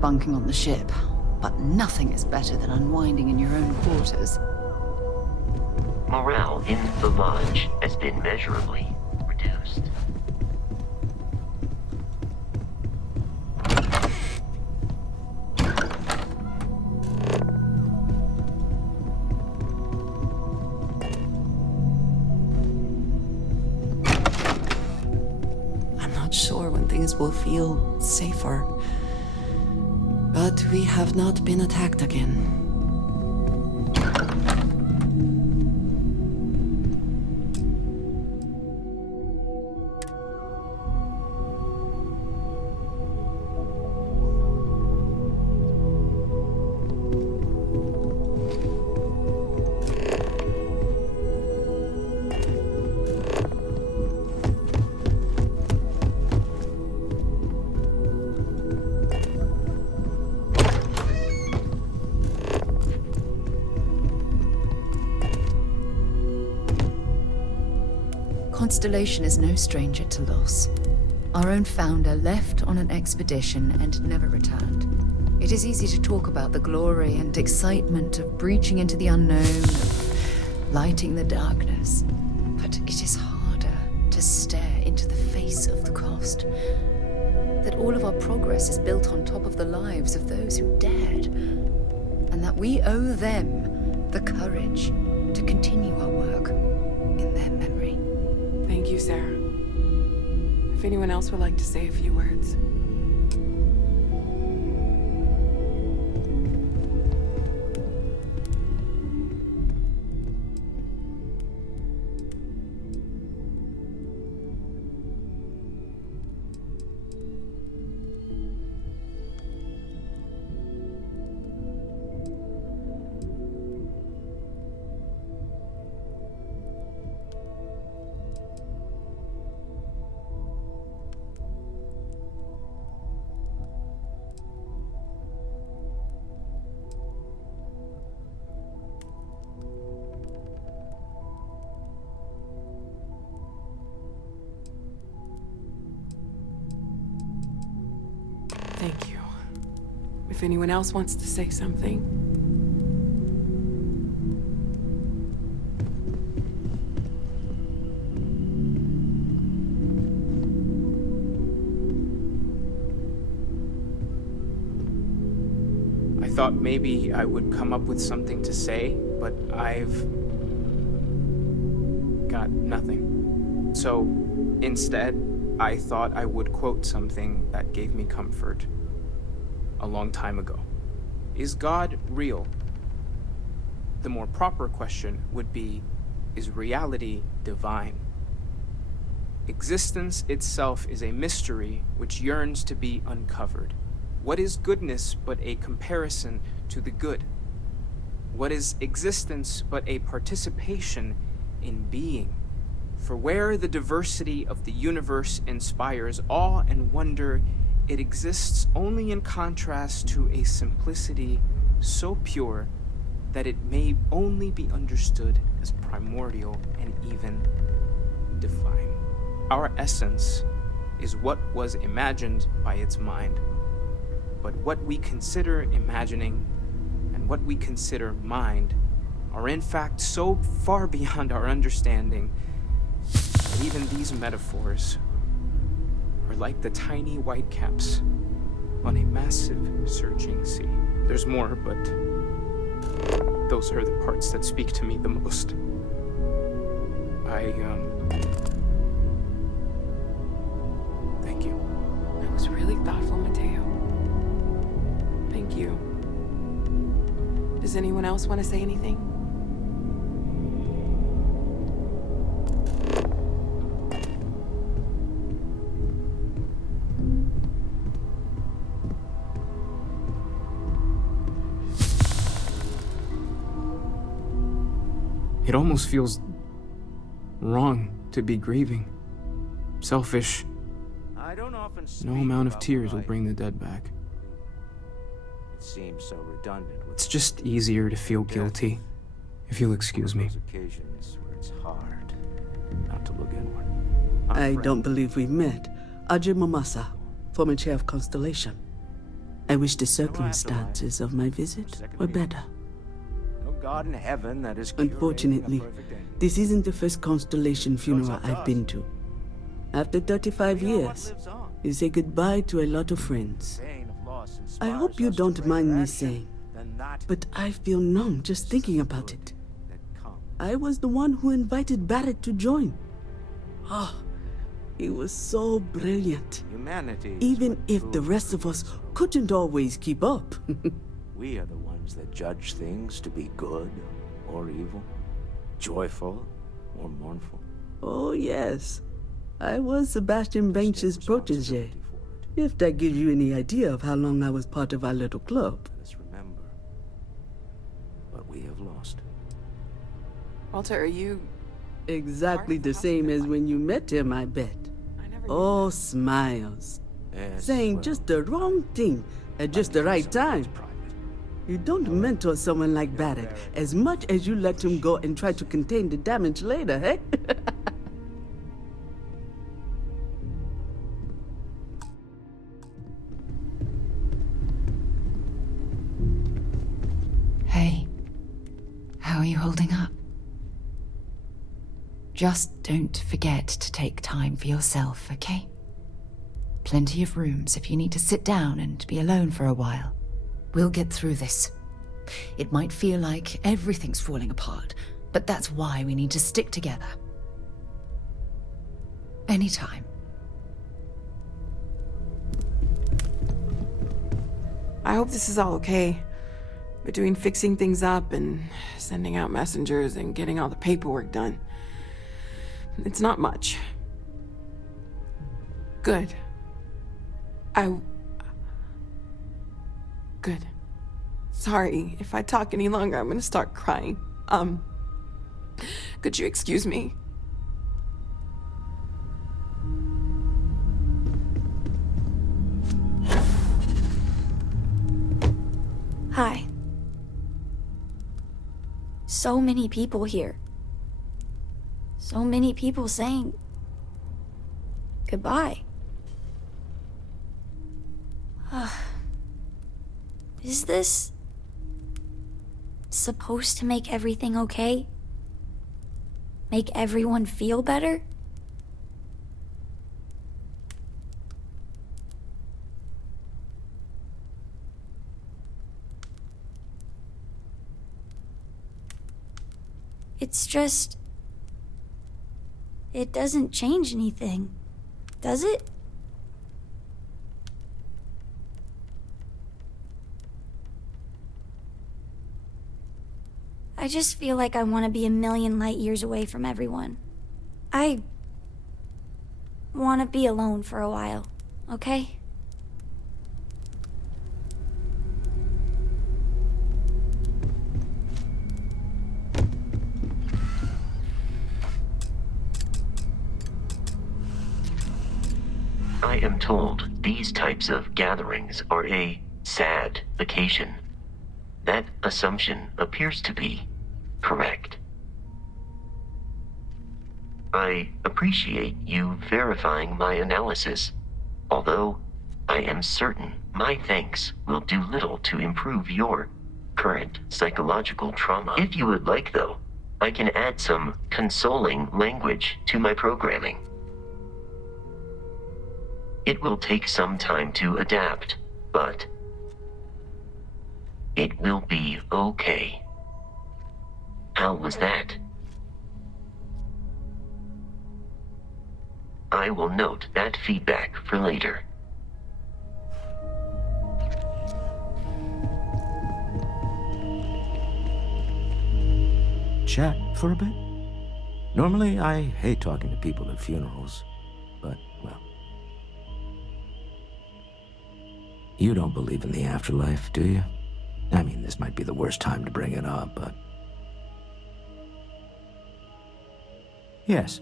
bunking on the ship, but nothing is better than unwinding in your own quarters. Morale in the lodge has been measurably reduced. I'm not sure when things will feel safer. But we have not been attacked again. Constellation is no stranger to loss. Our own founder left on an expedition and never returned. It is easy to talk about the glory and excitement of breaching into the unknown, of lighting the darkness, but it is harder to stare into the face of the cost. That all of our progress is built on top of the lives of those who dared, and that we owe them the courage to continue our work in their memory. Thank you, Sarah. If anyone else would like to say a few words. Thank you. If anyone else wants to say something. I thought maybe I would come up with something to say, but I've got nothing. So instead, I thought I would quote something that gave me comfort a long time ago. Is God real? The more proper question would be, is reality divine? Existence itself is a mystery which yearns to be uncovered. What is goodness but a comparison to the good? What is existence but a participation in being? For where the diversity of the universe inspires awe and wonder, it exists only in contrast to a simplicity so pure that it may only be understood as primordial and even divine. Our essence is what was imagined by its mind. But what we consider imagining and what we consider mind are in fact so far beyond our understanding that even these metaphors are like the tiny white caps on a massive surging sea. There's more, but those are the parts that speak to me the most. Thank you. That was really thoughtful, Mateo. Thank you. Does anyone else want to say anything? It almost feels wrong to be grieving. Selfish. No amount of tears will bring the dead back. It seems so redundant. It's just easier to feel guilty, if you'll excuse me. Occasions where it's hard not to look inward. I don't believe we've met. Ajay Mamasa, former chair of Constellation. I wish the circumstances of my visit were better. No God in heaven that is curating Unfortunately, a perfect ending. this isn't the first Constellation funeral I've been to. After 35 years, you say goodbye to a lot of friends. I hope you don't mind me saying, but I feel numb just thinking about it. I was the one who invited Barrett to join. Oh, he was so brilliant. Humanity. Even if the rest of us couldn't always keep up. We are the ones that judge things to be good or evil, joyful or mournful. Oh, yes. I was Sebastian Banks's protege. If that gives you any idea of how long I was part of our little club. Let us remember what we have lost. Walter, are you... Exactly the same as when you met him, I bet. Oh, smiles. Yes, Saying well, just the wrong thing at just the right time. You don't mentor someone like Barrett as much as you let him go and try to contain the damage later, eh? Hey, how are you holding up? Just don't forget to take time for yourself, okay? Plenty of rooms if you need to sit down and be alone for a while. We'll get through this. It might feel like everything's falling apart, but that's why we need to stick together. Anytime. I hope this is all okay. Between fixing things up and sending out messengers and getting all the paperwork done. It's not much. Good. Good. Sorry, if I talk any longer, I'm gonna start crying. Could you excuse me? Hi. So many people here. So many people saying goodbye. Is this supposed to make everything okay? Make everyone feel better? It's just... it doesn't change anything, does it? I just feel like I want to be a million light years away from everyone. I want to be alone for a while, okay? I am told these types of gatherings are a sad vacation. That assumption appears to be correct. I appreciate you verifying my analysis, although I am certain my thanks will do little to improve your current psychological trauma. If you would like, though, I can add some consoling language to my programming. It will take some time to adapt, but it will be okay. How was that? I will note that feedback for later. Chat for a bit? Normally, I hate talking to people at funerals, but, well. You don't believe in the afterlife, do you? I mean, this might be the worst time to bring it up, but... Yes.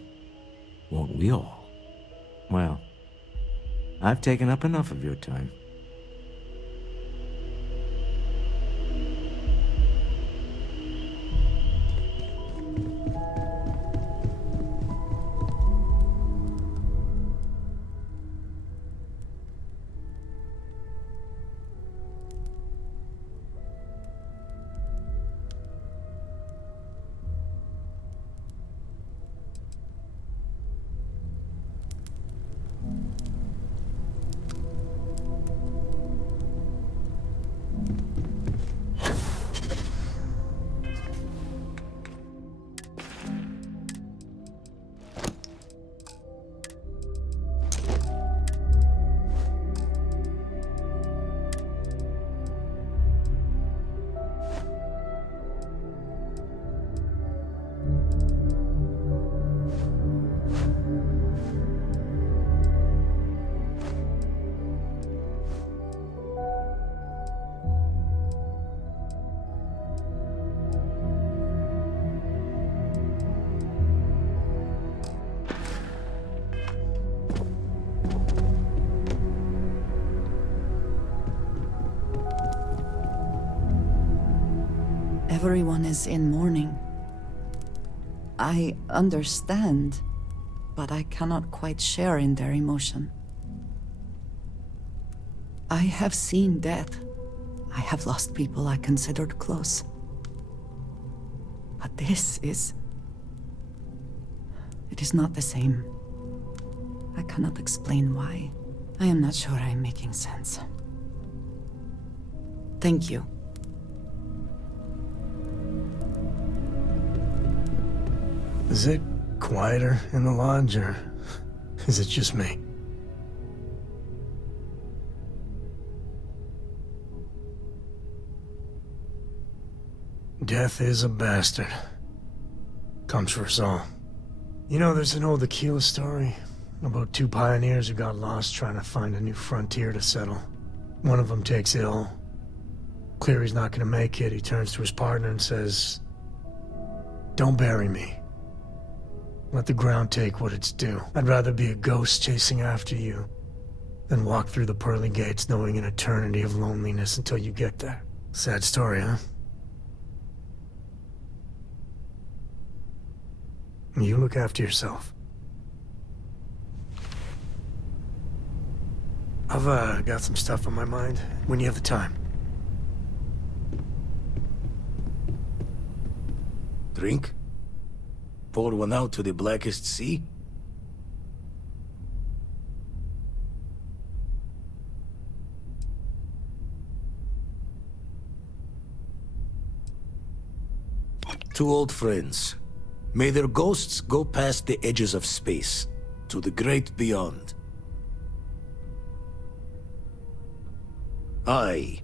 Won't we all? Well, I've taken up enough of your time. Everyone is in mourning. I understand, but I cannot quite share in their emotion. I have seen death. I have lost people I considered close. But this is... it is not the same. I cannot explain why. I am not sure I am making sense. Thank you. Is it quieter in the lodge, or is it just me? Death is a bastard. Comes for us all. You know, there's an old A.A.A. story about two pioneers who got lost trying to find a new frontier to settle. One of them takes ill. Clear he's not gonna make it, he turns to his partner and says, "Don't bury me. Let the ground take what it's due. I'd rather be a ghost chasing after you than walk through the pearly gates knowing an eternity of loneliness until you get there." Sad story, huh? You look after yourself. I've got some stuff on my mind when you have the time. Drink? Pour one out to the blackest sea? Two old friends. May their ghosts go past the edges of space, to the great beyond. Aye.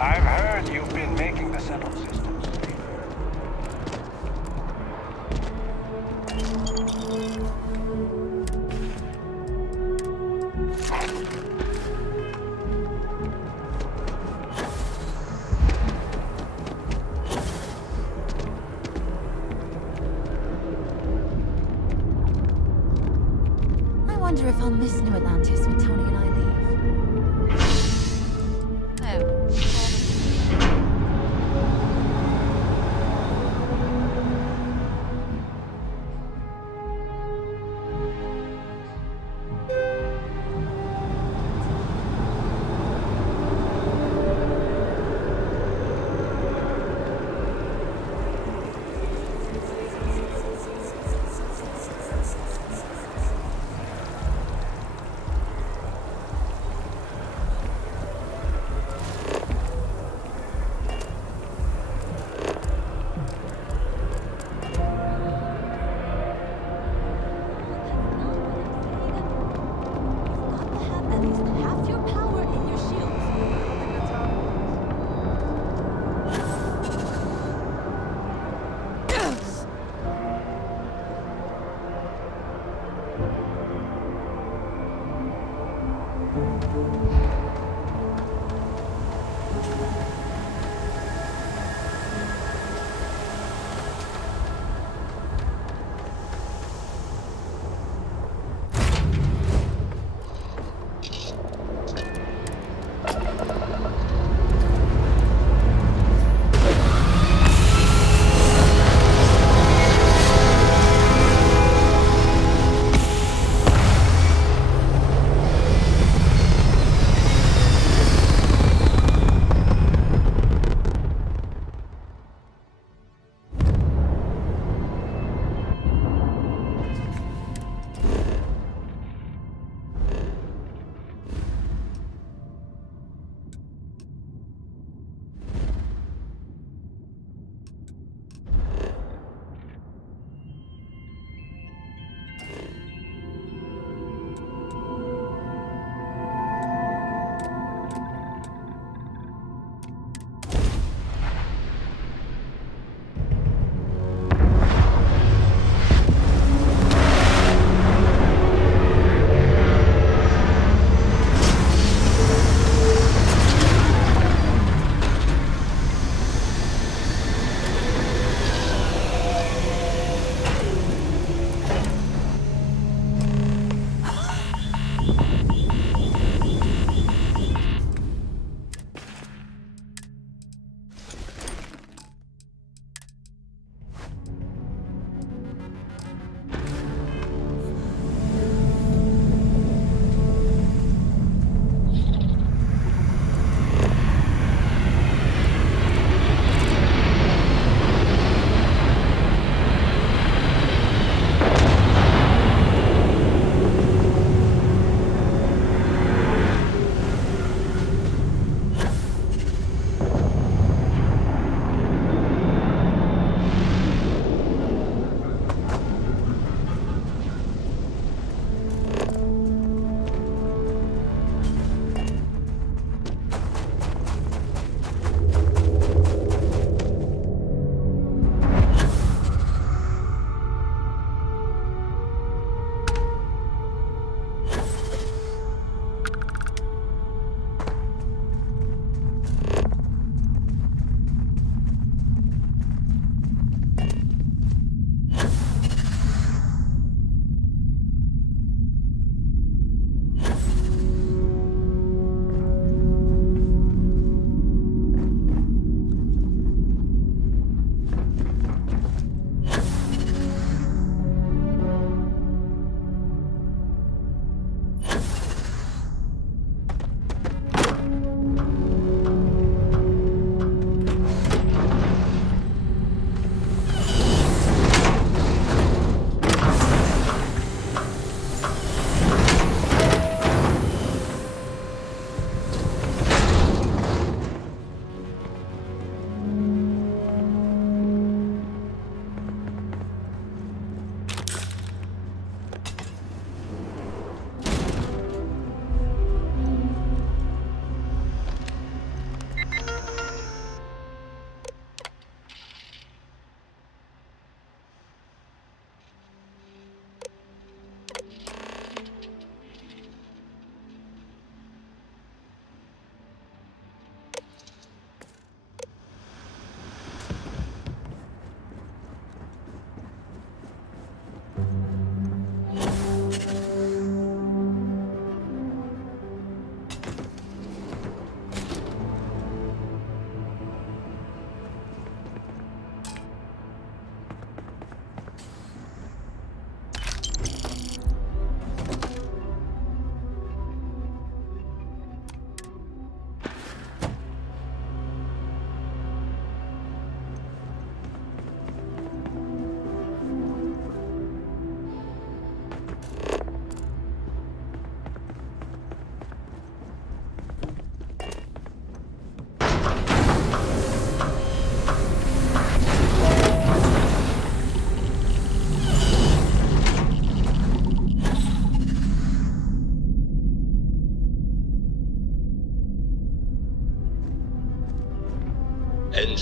I've heard you've been making the settle systems. I wonder if I'll miss New Atlantis when Tony and I leave.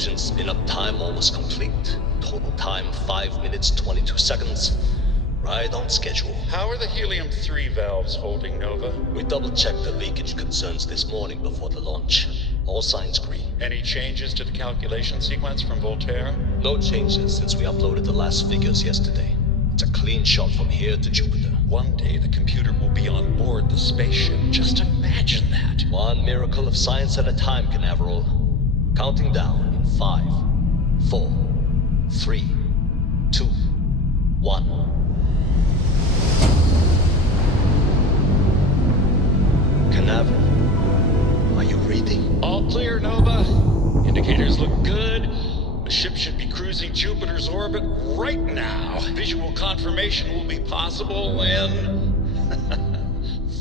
Engine spin-up time almost complete. Total time 5 minutes 22 seconds. Right on schedule. How are the helium-3 valves holding, Nova? We double-checked the leakage concerns this morning before the launch. All signs green. Any changes to the calculation sequence from Voltaire? No changes since we uploaded the last figures yesterday. It's a clean shot from here to Jupiter. One day the computer will be on board the spaceship. Just imagine that. One miracle of science at a time, Canaveral. Counting down in 5, 4, 3, 2, 1. Canaveral, are you reading? All clear, Nova. Indicators look good. The ship should be cruising Jupiter's orbit right now. Visual confirmation will be possible in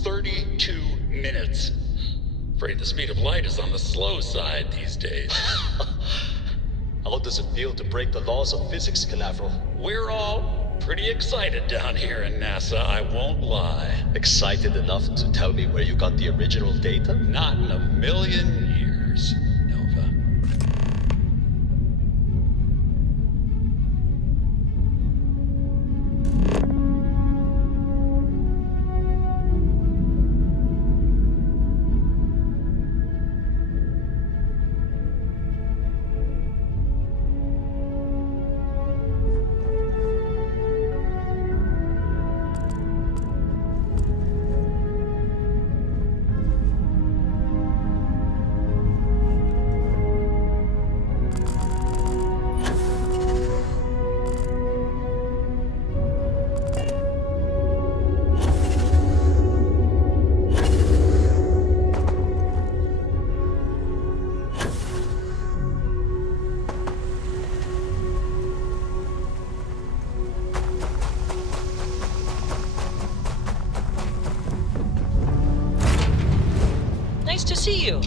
32 minutes. Afraid the speed of light is on the slow side these days. How does it feel to break the laws of physics, Canaveral? We're all pretty excited down here in NASA, I won't lie. Excited enough to tell me where you got the original data? Not in a million years, Nova. Nice to see you.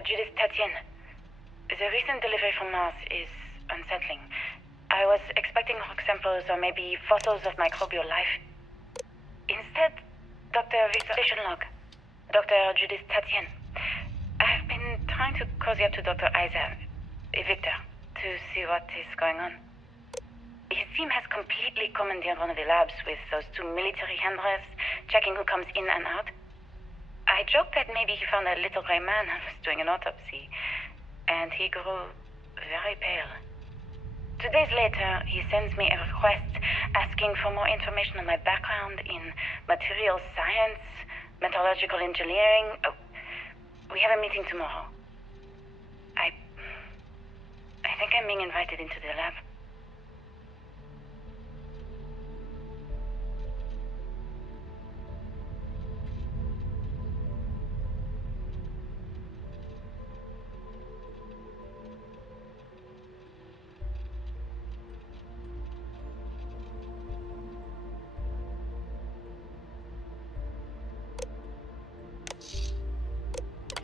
Judith Tatien. The recent delivery from Mars is unsettling. I was expecting rock samples or maybe fossils of microbial life. Instead, Dr. Victor Station log. Dr. Judith Tatien. I've been trying to cozy up to Dr. Victor, to see what is going on. His team has completely commandeered one of the labs with those 2 military handlers, checking who comes in and out. I joked that maybe he found a little gray man and was doing an autopsy, and he grew very pale. 2 days later, he sends me a request asking for more information on my background in material science, metallurgical engineering. Oh, we have a meeting tomorrow. I think I'm being invited into the lab.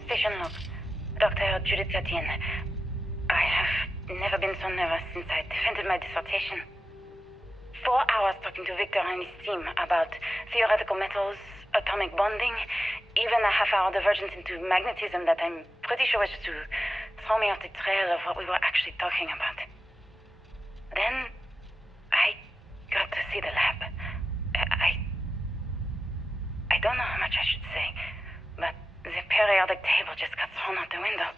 Station log. Dr. Judith Tatien. I have never been so nervous since I defended my dissertation. 4 hours talking to Victor and his team about theoretical metals, atomic bonding, even a half-hour divergence into magnetism that I'm pretty sure was just to throw me off the trail of what we were actually talking about. Then, I got to see the lab. I don't know how much I should say, but the periodic table just got thrown out the window.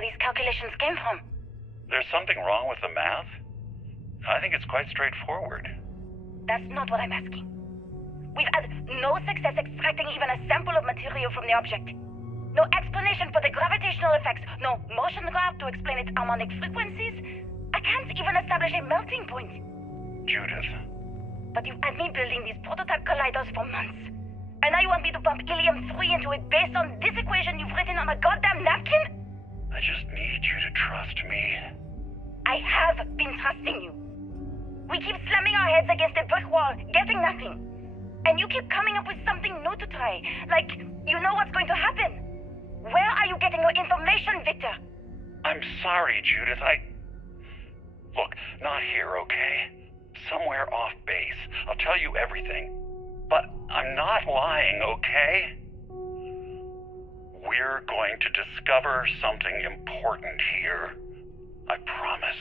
These calculations came from. There's something wrong with the math? I think it's quite straightforward. That's not what I'm asking. We've had no success extracting even a sample of material from the object. No explanation for the gravitational effects, no motion graph to explain its harmonic frequencies. I can't even establish a melting point. Judith. But you've had me building these prototype colliders for months. And now you want me to pump helium-3 into it based on this equation you've written on a goddamn napkin? I just need you to trust me. I have been trusting you. We keep slamming our heads against a brick wall, getting nothing. And you keep coming up with something new to try, like you know what's going to happen. Where are you getting your information, Victor? I'm sorry, Judith. Look, not here, okay? Somewhere off base. I'll tell you everything. But I'm not lying, okay? We're going to discover something important here. I promise.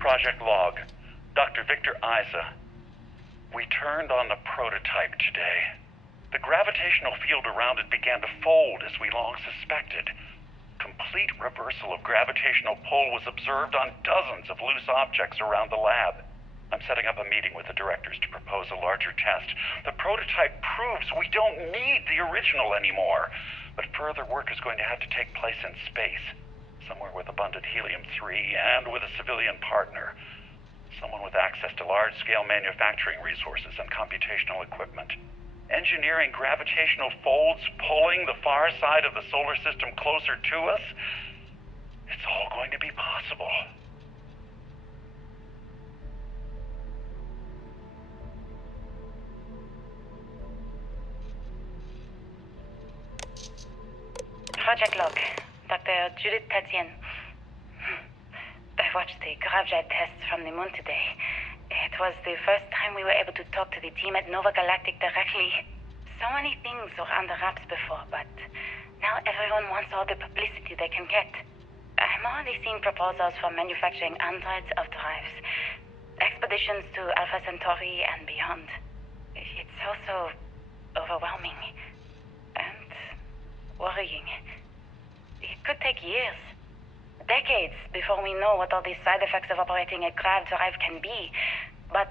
Project log. Dr. Victor Isa. We turned on the prototype today. The gravitational field around it began to fold as we long suspected. Complete reversal of gravitational pull was observed on dozens of loose objects around the lab. I'm setting up a meeting with the directors to propose a larger test. The prototype proves we don't need the original anymore, but further work is going to have to take place in space, somewhere with abundant helium-3 and with a civilian partner. Someone with access to large-scale manufacturing resources and computational equipment. Engineering gravitational folds pulling the far side of the solar system closer to us. It's all going to be possible. Project log. Dr. Judith Tatian. I watched the gravjet tests from the moon today. It was the first time we were able to talk to the team at Nova Galactic directly. So many things were under wraps before, but now everyone wants all the publicity they can get. I'm already seeing proposals for manufacturing androids of drives, expeditions to Alpha Centauri and beyond. It's also overwhelming and worrying. It could take years, decades, before we know what all these side effects of operating a grav drive can be. But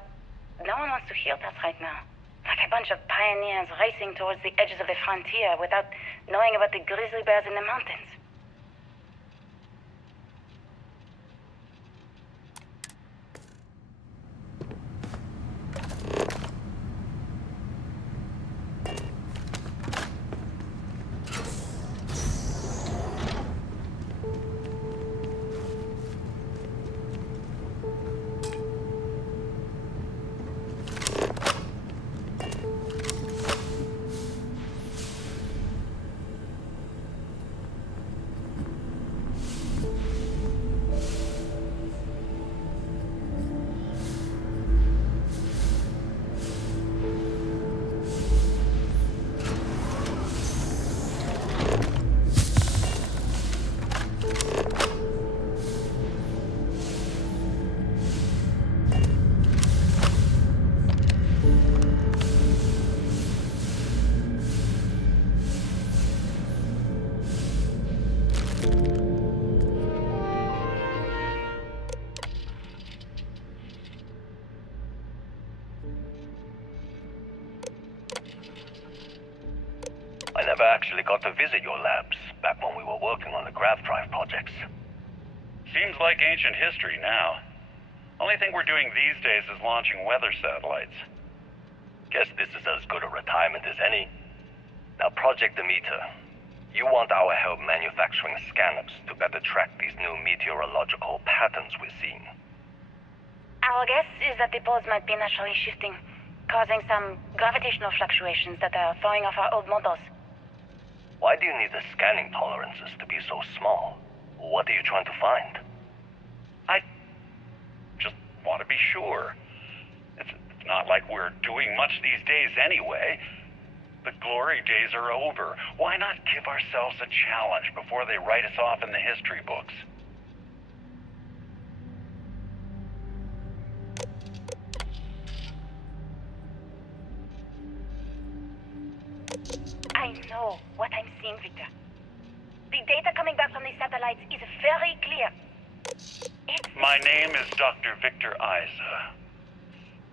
no one wants to hear that right now. Like a bunch of pioneers racing towards the edges of the frontier without knowing about the grizzly bears in the mountains. I never actually got to visit your labs back when we were working on the grav drive projects. Seems like ancient history now. Only thing we're doing these days is launching weather satellites. Guess this is as good a retirement as any. Now, Project Demeter, you want our help manufacturing scanners to better track these new meteorological patterns we're seeing. Our guess is that the poles might be naturally shifting, causing some gravitational fluctuations that are throwing off our old models. Why do you need the scanning tolerances to be so small? What are you trying to find? I just want to be sure. It's not like we're doing much these days anyway. The glory days are over. Why not give ourselves a challenge before they write us off in the history books? I know what I'm seeing, Victor. The data coming back from the satellites is very clear. My name is Dr. Victor A.A.A.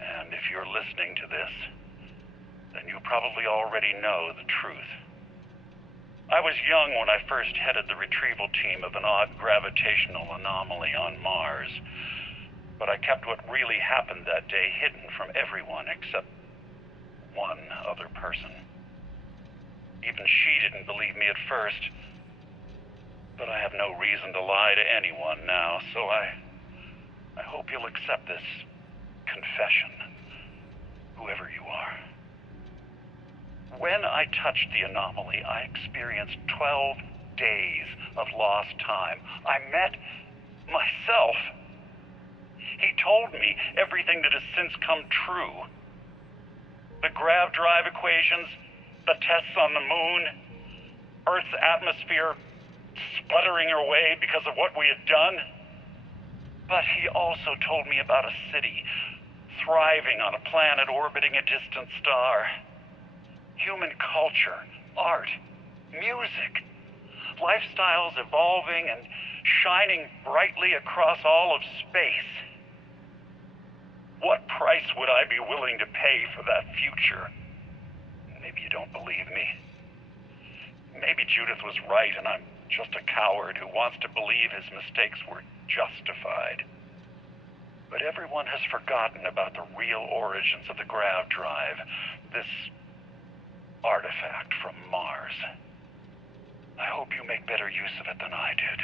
And if you're listening to this, then you probably already know the truth. I was young when I first headed the retrieval team of an odd gravitational anomaly on Mars, but I kept what really happened that day hidden from everyone except one other person. Even she didn't believe me at first, but I have no reason to lie to anyone now, so I hope you'll accept this confession, whoever you are. When I touched the anomaly, I experienced 12 days of lost time. I met myself. He told me everything that has since come true. The grav drive equations, the tests on the moon, Earth's atmosphere sputtering away because of what we had done. But he also told me about a city thriving on a planet orbiting a distant star. Human culture, art, music, lifestyles evolving and shining brightly across all of space. What price would I be willing to pay for that future? Maybe you don't believe me. Maybe Judith was right and I'm just a coward who wants to believe his mistakes were justified. But everyone has forgotten about the real origins of the grav drive, this artifact from Mars. I hope you make better use of it than I did.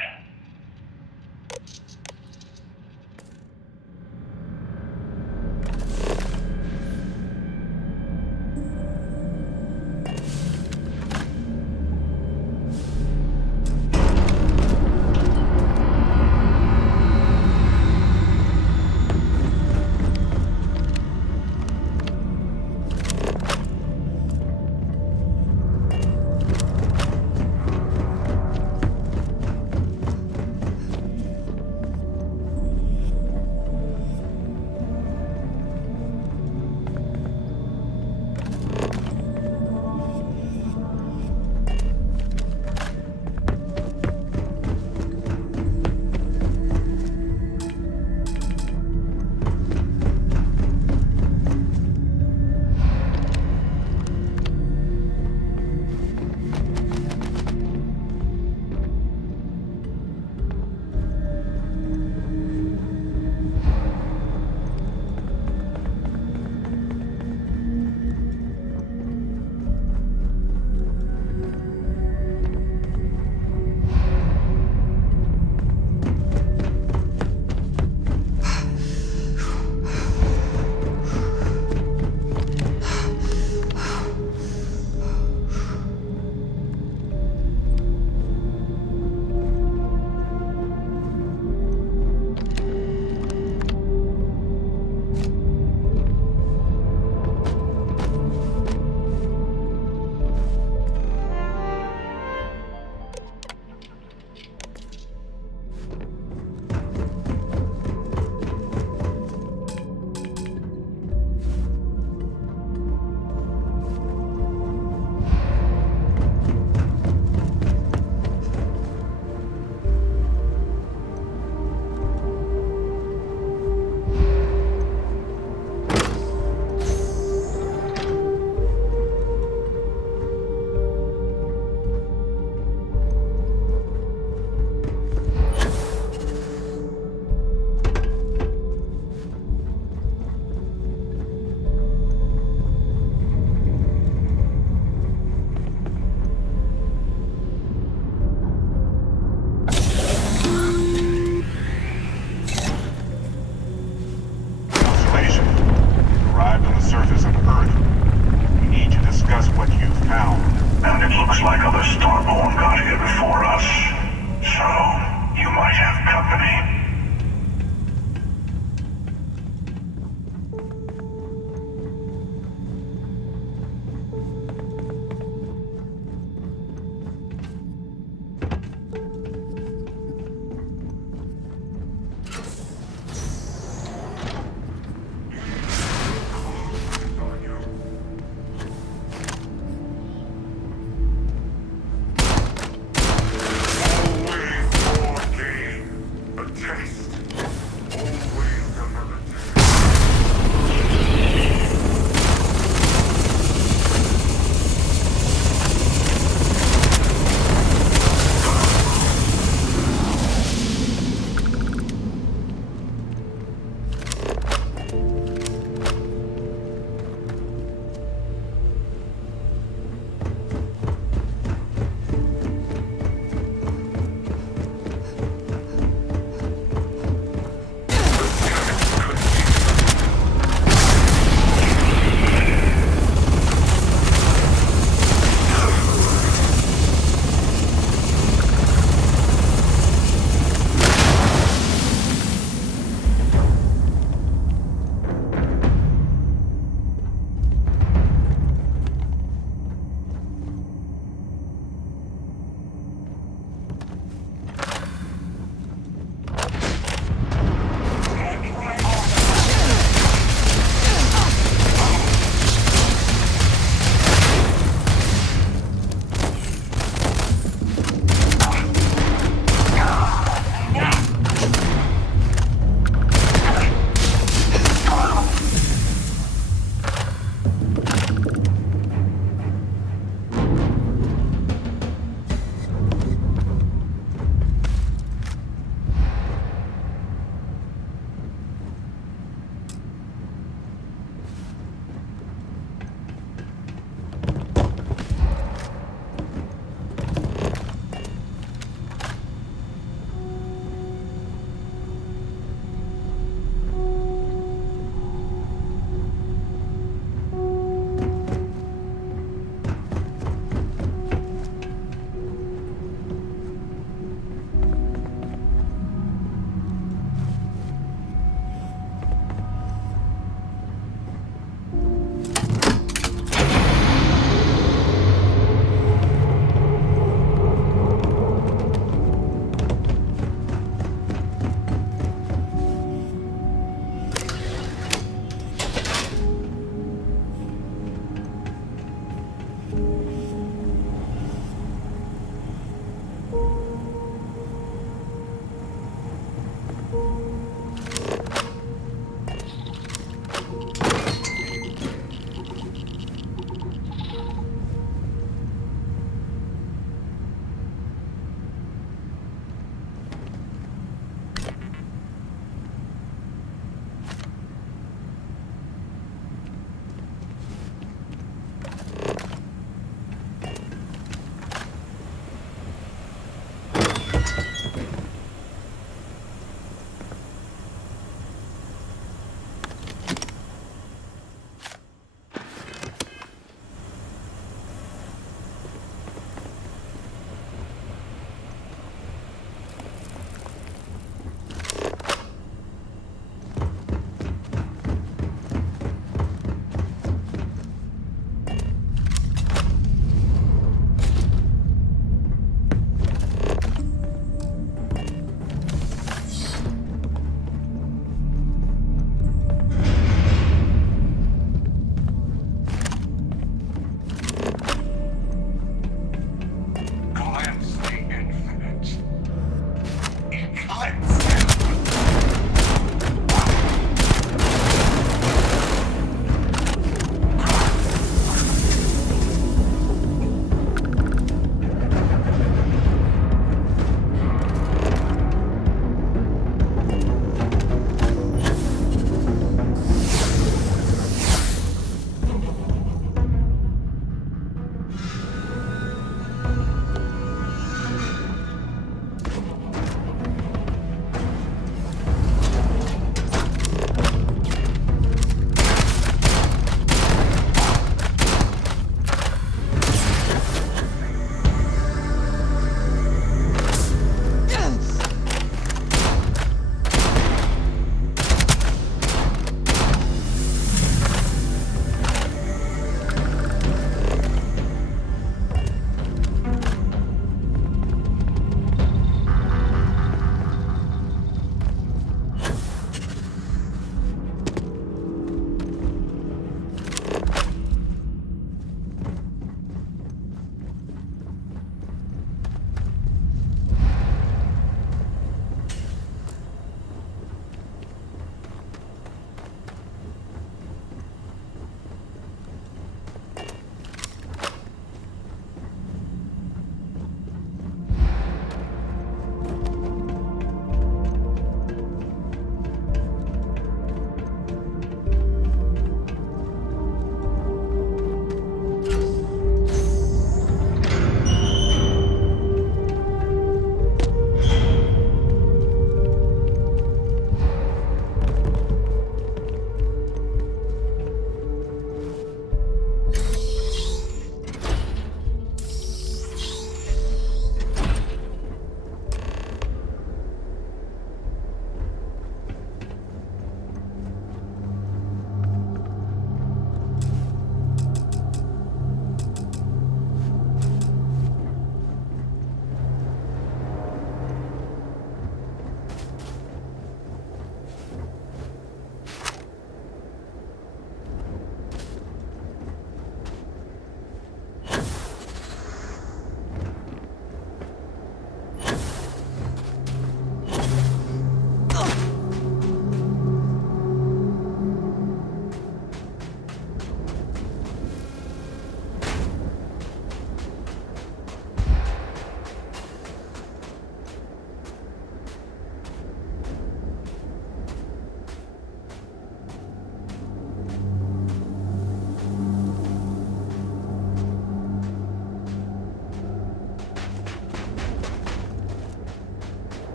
Attack!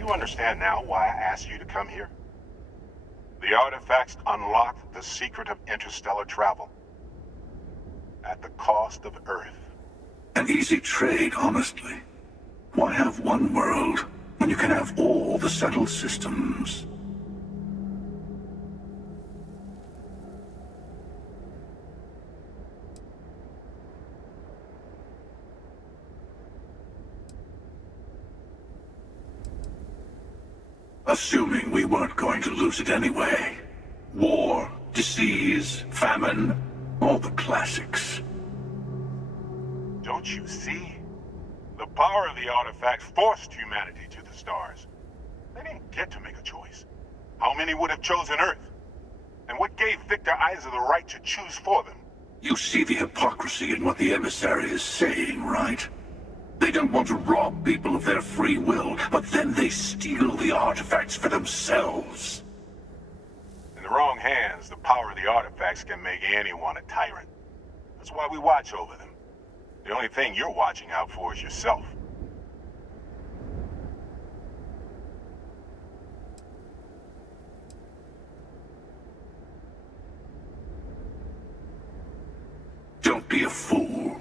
you understand now why I asked you to come here? The artifacts unlock the secret of interstellar travel. At the cost of Earth. An easy trade, honestly. Why have one world when you can have all the settled systems? Assuming we weren't going to lose it anyway. War, disease, famine, all the classics. Don't you see? The power of the artifacts forced humanity to the stars. They didn't get to make a choice. How many would have chosen Earth? And what gave Victor Isa the right to choose for them? You see the hypocrisy in what the emissary is saying, right? They don't want to rob people of their free will, but then they steal the artifacts for themselves. In the wrong hands, the power of the artifacts can make anyone a tyrant. That's why we watch over them. The only thing you're watching out for is yourself. Don't be a fool.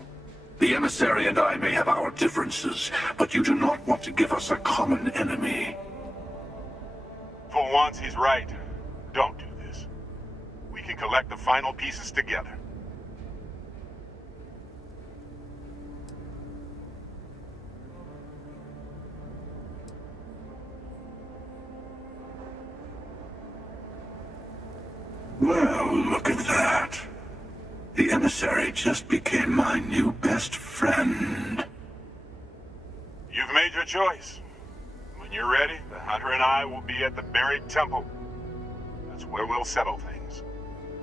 The emissary and I may have our differences, but you do not want to give us a common enemy. For once, he's right. Don't do this. We can collect the final pieces together. Well, look at that. The emissary just became my new best friend. You've made your choice. When you're ready, the Hunter and I will be at the buried temple. That's where we'll settle things.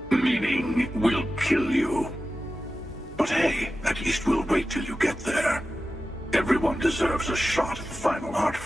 Meaning, we'll kill you. But hey, at least we'll wait till you get there. Everyone deserves a shot at the final artifact.